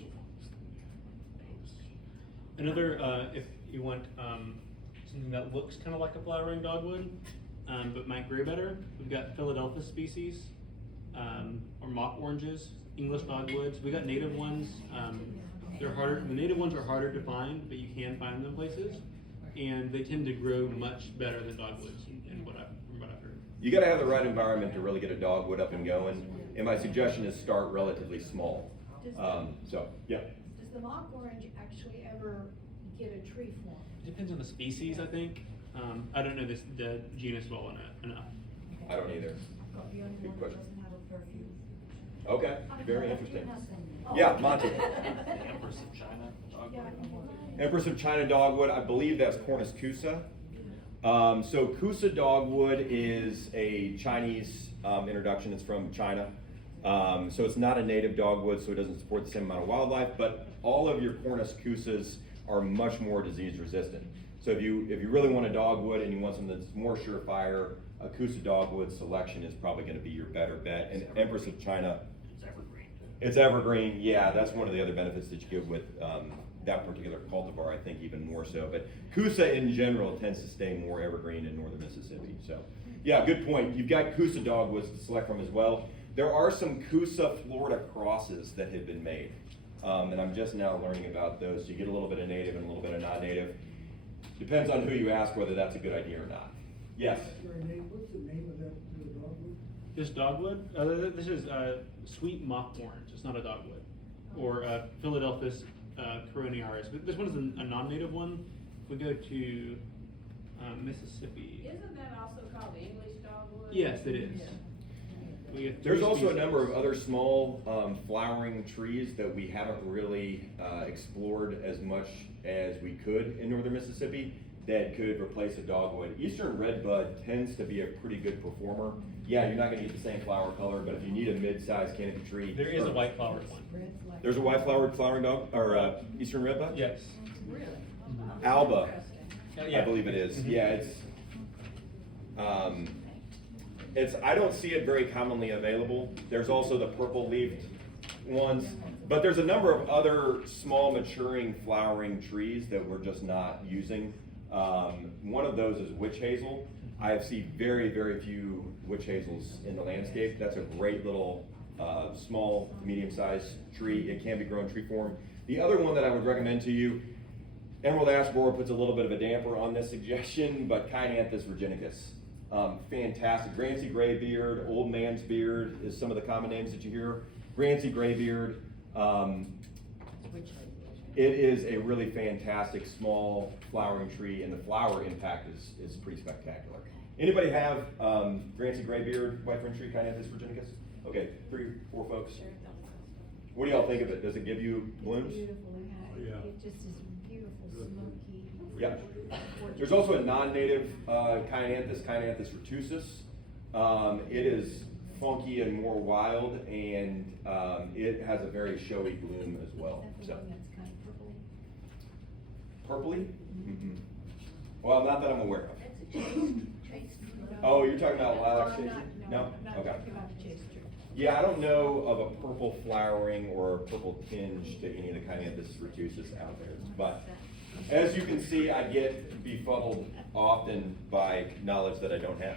Another, if you want something that looks kind of like a flowering dogwood, but might grow better, we've got Philadelphia species, or mock oranges, English dogwoods. We got native ones. They're harder. The native ones are harder to find, but you can find them places, and they tend to grow much better than dogwoods, from what I've heard. You got to have the right environment to really get a dogwood up and going. And my suggestion is start relatively small. So yeah. Does the mock orange actually ever get a tree form? It depends on the species, I think. I don't know the genus well enough. I don't either. The only Good one that question. doesn't have a perfume. Okay, very interesting. Oh. Yeah, Monty. Empress of China dogwood. Empress of China dogwood, I believe that's Cornus kusa. So kusa dogwood is a Chinese introduction. It's from China. So it's not a native dogwood, so it doesn't support the same amount of wildlife, but all of your Cornus kusas are much more disease resistant. So if you really want a dogwood and you want something that's more surefire, a kusa dogwood selection is probably going to be your better bet. And Empress of China, It's evergreen, yeah, that's one of the other benefits that you get with that particular cultivar, I think even more so. But Coosa in general tends to stay more evergreen in northern Mississippi. So, yeah, good point. You've got Coosa dogwoods to select from as well. There are some Coosa Florida crosses that have been made. And I'm just now learning about those. So you get a little bit of native and a little bit of non-native. Depends on who you ask whether that's a good idea or not. Yes? Sorry, Nate, what's the name of that dogwood? This dogwood, this is sweet mock orange. It's not a dogwood, or Philadelphus coroniaris. But this one is a non-native one. If we go to Mississippi, Isn't that also called the English dogwood? yes, it is. We get There's three also a species. number of other small flowering trees that we haven't really explored as much as we could in northern Mississippi that could replace a dogwood. Eastern redbud tends to be a pretty good performer. Yeah, you're not gonna get the same flower color, but if you need a mid-sized canopy tree. There is a white flowered one. There's a white flowered flowering dog, or Eastern redbud? Yes. Really? Alba, Yeah. I believe it is. Mhm. Yeah, it's, I don't see it very commonly available. There's also the purple leaved ones, but there's a number of other small maturing flowering trees that we're just not using. One of those is witch hazel. I have seen very, very few witch hazels in the landscape. That's a great little small, medium-sized tree. It can be grown tree form. The other one that I would recommend to you, Emerald ash borer puts a little bit of a damper on this suggestion, but Kyananthus virginicus. Fantastic. Grancy graybeard, old man's beard is some of the common names that you hear. Grancy graybeard. It is a really fantastic small flowering tree, and the flower impact is pretty spectacular. Anybody have Grancy graybeard, white fern tree, Kyananthus virginicus? Okay, 3, 4 folks. What do y'all think of it? Does it give you blooms? Yeah. It just is beautiful, smoky. Yep. There's also a non-native Kyananthus retusus. It is funky and more wild, and it has a very showy bloom as well. Is that the So, one that's kind of purpley? purpley? Mm-hmm. Well, not that I'm aware of. That's a chase. Oh, you're talking about lilac I'm shade? not- No? I'm not Okay. talking about the chase tree. Yeah, I don't know of a purple flowering or a purple tinge to any of the Kyananthus retusus out there. But as you can see, I get befuddled often by knowledge that I don't have.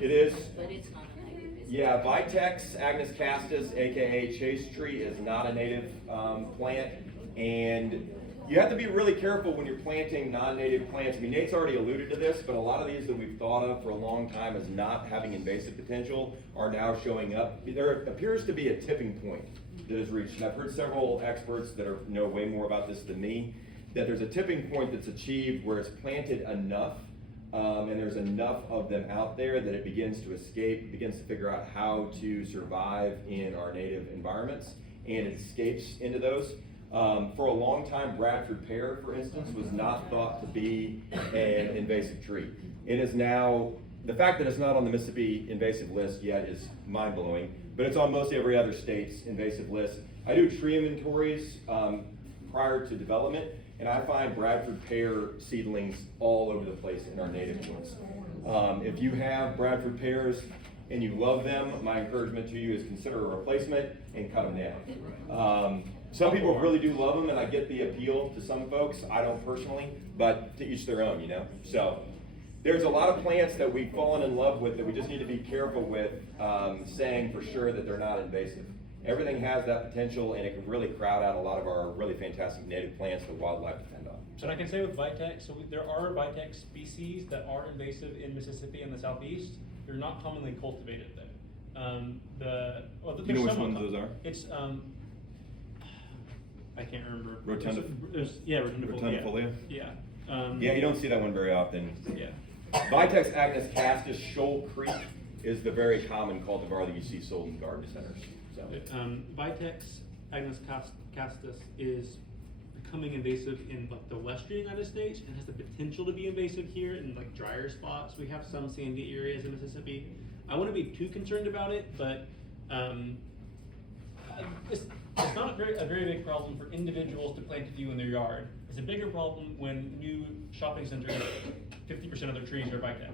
It is. But it's not a native, is it? Yeah, Vitex Agnes castus, aka chase tree, is not a native plant, and you have to be really careful when you're planting non-native plants. I mean, Nate's already alluded to this, but a lot of these that we've thought of for a long time as not having invasive potential are now showing up. There appears to be a tipping point that is reached, and I've heard several experts that know way more about this than me, that there's a tipping point that's achieved where it's planted enough and there's enough of them out there that it begins to escape, begins to figure out how to survive in our native environments, and it escapes into those. For a long time, Bradford pear, for instance, was not thought to be an invasive tree. It is now, the fact that it's not on the Mississippi invasive list yet is mind-blowing, but it's on most every other state's invasive list. I do tree inventories prior to development, and I find Bradford pear seedlings all over the place in our native woods. If you have Bradford pears and you love them, my encouragement to you is consider a replacement and cut them down. Some people really do love them, and I get the appeal to some folks. I don't personally, but to each their own, you know? So there's a lot of plants that we've fallen in love with that we just need to be careful with saying for sure that they're not invasive. Everything has that potential, and it can really crowd out a lot of our really fantastic native plants that wildlife depend on. So I can say with Vitex, there are Vitex species that are invasive in Mississippi and the Southeast. They're not commonly cultivated though. Do you know which ones those are? It's I can't remember. Rotundifolia? Rotundifolia. Yeah. Yeah, you don't see that one very often. Yeah. Vitex agnes castus Shoal Creek is the very common cultivar that you see sold in garden centers. So. Vitex agnes castus is becoming invasive in like the western United States and has the potential to be invasive here in like drier spots. We have some sandy areas in Mississippi. I wouldn't be too concerned about it, but it's not a very big problem for individuals to plant a few in their yard. It's a bigger problem when new shopping centers, 50% of their trees are Vitex.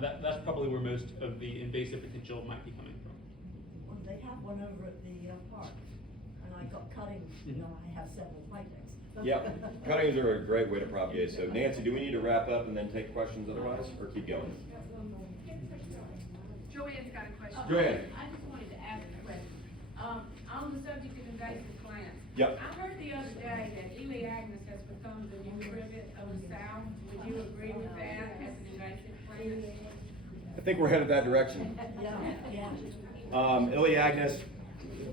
That's probably where most of the invasive potential might be coming from. they have one over at the park, and I got cuttings, you know, I have several plantings. Yeah, cuttings are a great way to propagate. So Nancy, do we need to wrap up and then take questions otherwise, or keep going? Joanne's got a question. Joanne. I just wanted to ask a question. On the subject of invasive plants. Yep. I heard the other day that Ely Agnes has become the new privet of the South. Would you agree with that as an invasive plant? I think we're headed that direction. Yeah, yeah. Iliagnus,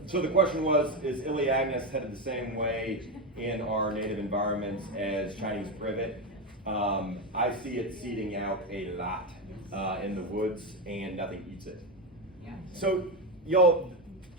so the question was, is Iliagnus headed the same way in our native environments as Chinese privet? I see it seeding out a lot in the woods, and nothing eats it. Yeah. So, y'all,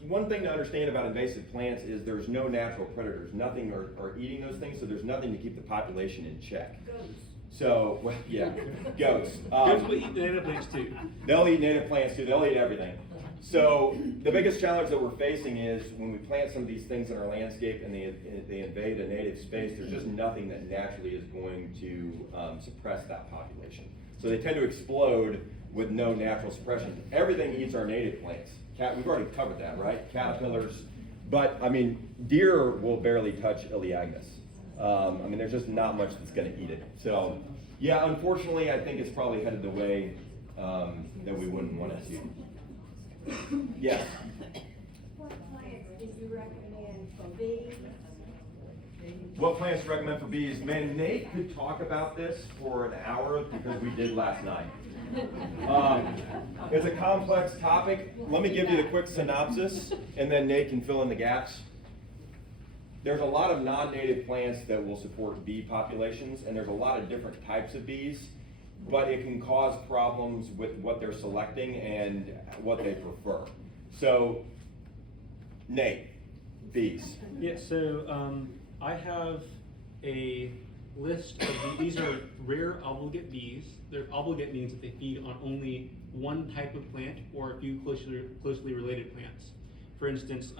one thing to understand about invasive plants is there's no natural predators. Nothing are eating those things, so there's nothing to keep the population in check. Goats. So, well, yeah, goats. Goats will eat the native plants too. They'll eat native plants too, they'll eat everything. So the biggest challenge that we're facing is when we plant some of these things in our landscape and they invade a native space, there's just nothing that naturally is going to suppress that population. So they tend to explode with no natural suppression. Everything eats our native plants. We've already covered that, right? Caterpillars. But I mean, deer will barely touch Iliagnus. I mean, there's just not much that's going to eat it. So yeah, unfortunately, I think it's probably headed the way that we wouldn't want it to. Yes. What plants do you recommend for bees? What plants to recommend for bees? Man, Nate could talk about this for an hour because we did last night. It's a complex topic. Let me give you the quick synopsis, and then Nate can fill in the gaps. There's a lot of non-native plants that will support bee populations, and there's a lot of different types of bees, but it can cause problems with what they're selecting and what they prefer. So, Nate, bees. Yeah, so I have a list of these are rare obligate bees. They're obligate means that they feed on only one type of plant or a few closely related plants. For instance,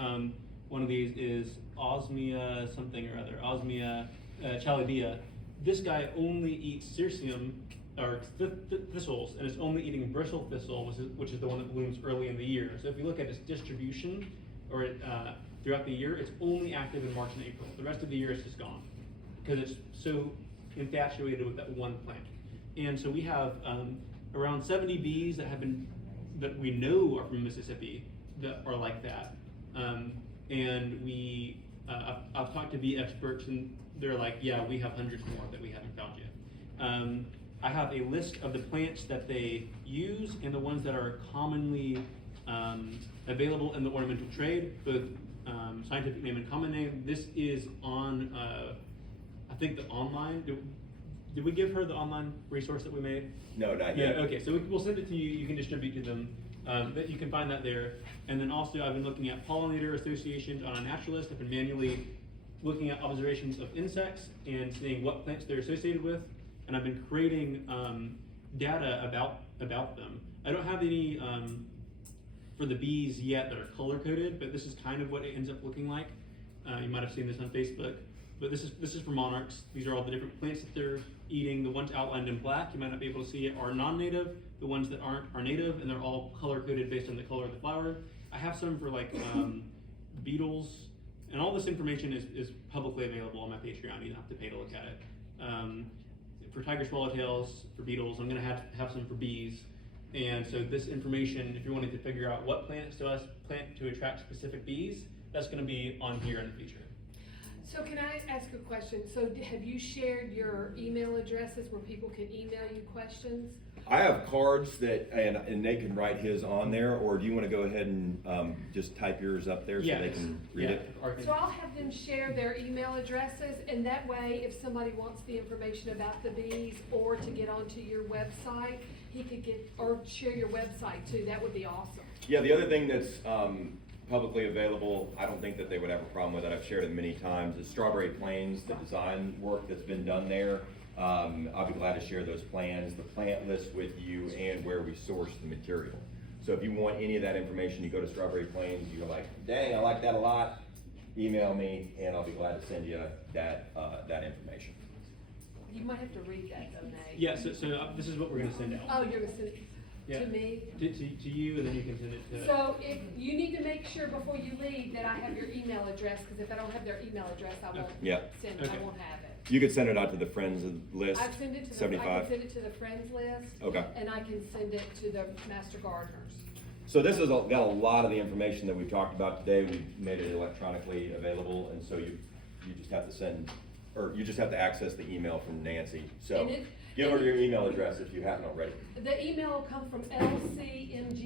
one of these is Osmia something or other, Osmia chalybea. This guy only eats cirsium or thistles, and it's only eating bristle thistle, which is the one that blooms early in the year. So if you look at its distribution or throughout the year, it's only active in March and April. The rest of the year it's just gone because it's so infatuated with that one plant. And so we have around 70 bees that we know are from Mississippi that are like that. And I've talked to bee experts, and they're like, yeah, we have hundreds more that we haven't found yet. I have a list of the plants that they use and the ones that are commonly available in the ornamental trade, both scientific name and common name. This is on, I think, the online. Did we give her the online resource that we made? No, not yet. Yeah, okay, so we'll send it to you. You can distribute to them. But you can find that there. And then also I've been looking at pollinator associations on a naturalist. I've been manually looking at observations of insects and seeing what plants they're associated with. And I've been creating data about them. I don't have any for the bees yet that are color coded, but this is kind of what it ends up looking like. You might have seen this on Facebook. But this is for monarchs. These are all the different plants that they're eating. The ones outlined in black, you might not be able to see it, are non-native. The ones that aren't are native, and they're all color-coded based on the color of the flower. I have some for like beetles, and all this information is publicly available on my Patreon. You don't have to pay to look at it. For tiger swallowtails, for beetles, I'm gonna have some for bees. And so this information, if you're wanting to figure out what plants to plant to attract specific bees, that's gonna be on here in the future. So can I ask a question? So have you shared your email addresses where people can email you questions? I have cards that, and Nate can write his on there, or do you want to go ahead and just type yours up there so they can read it? So I'll have them share their email addresses, and that way, if somebody wants the information about the bees or to get onto your website, he could get, or share your website too. That would be awesome. Yeah, the other thing that's publicly available, I don't think that they would have a problem with it, I've shared it many times, is Strawberry Plains, the design work that's been done there. I'll be glad to share those plans, the plant list with you, and where we source the material. So if you want any of that information, you go to Strawberry Plains, you're like, dang, I like that a lot, email me, and I'll be glad to send you that information. You might have to read that though, Nate. Yeah, so this is what we're gonna send out. Oh, you're gonna send it. Yeah. to me. To you, and then you can send it to. So if, you need to make sure before you leave that I have your email address, cause if I don't have their email address, I won't Yeah. send, Okay. I won't have it. You could send it out to the friends list, I send it to the, I 75. can send it to the friends list. Okay. And I can send it to the master gardeners. So this has got a lot of the information that we talked about today. We made it electronically available, and so you just have to send, or you just have to access the email from Nancy. So And it- give her your email address if you haven't already. The email will come from LCMG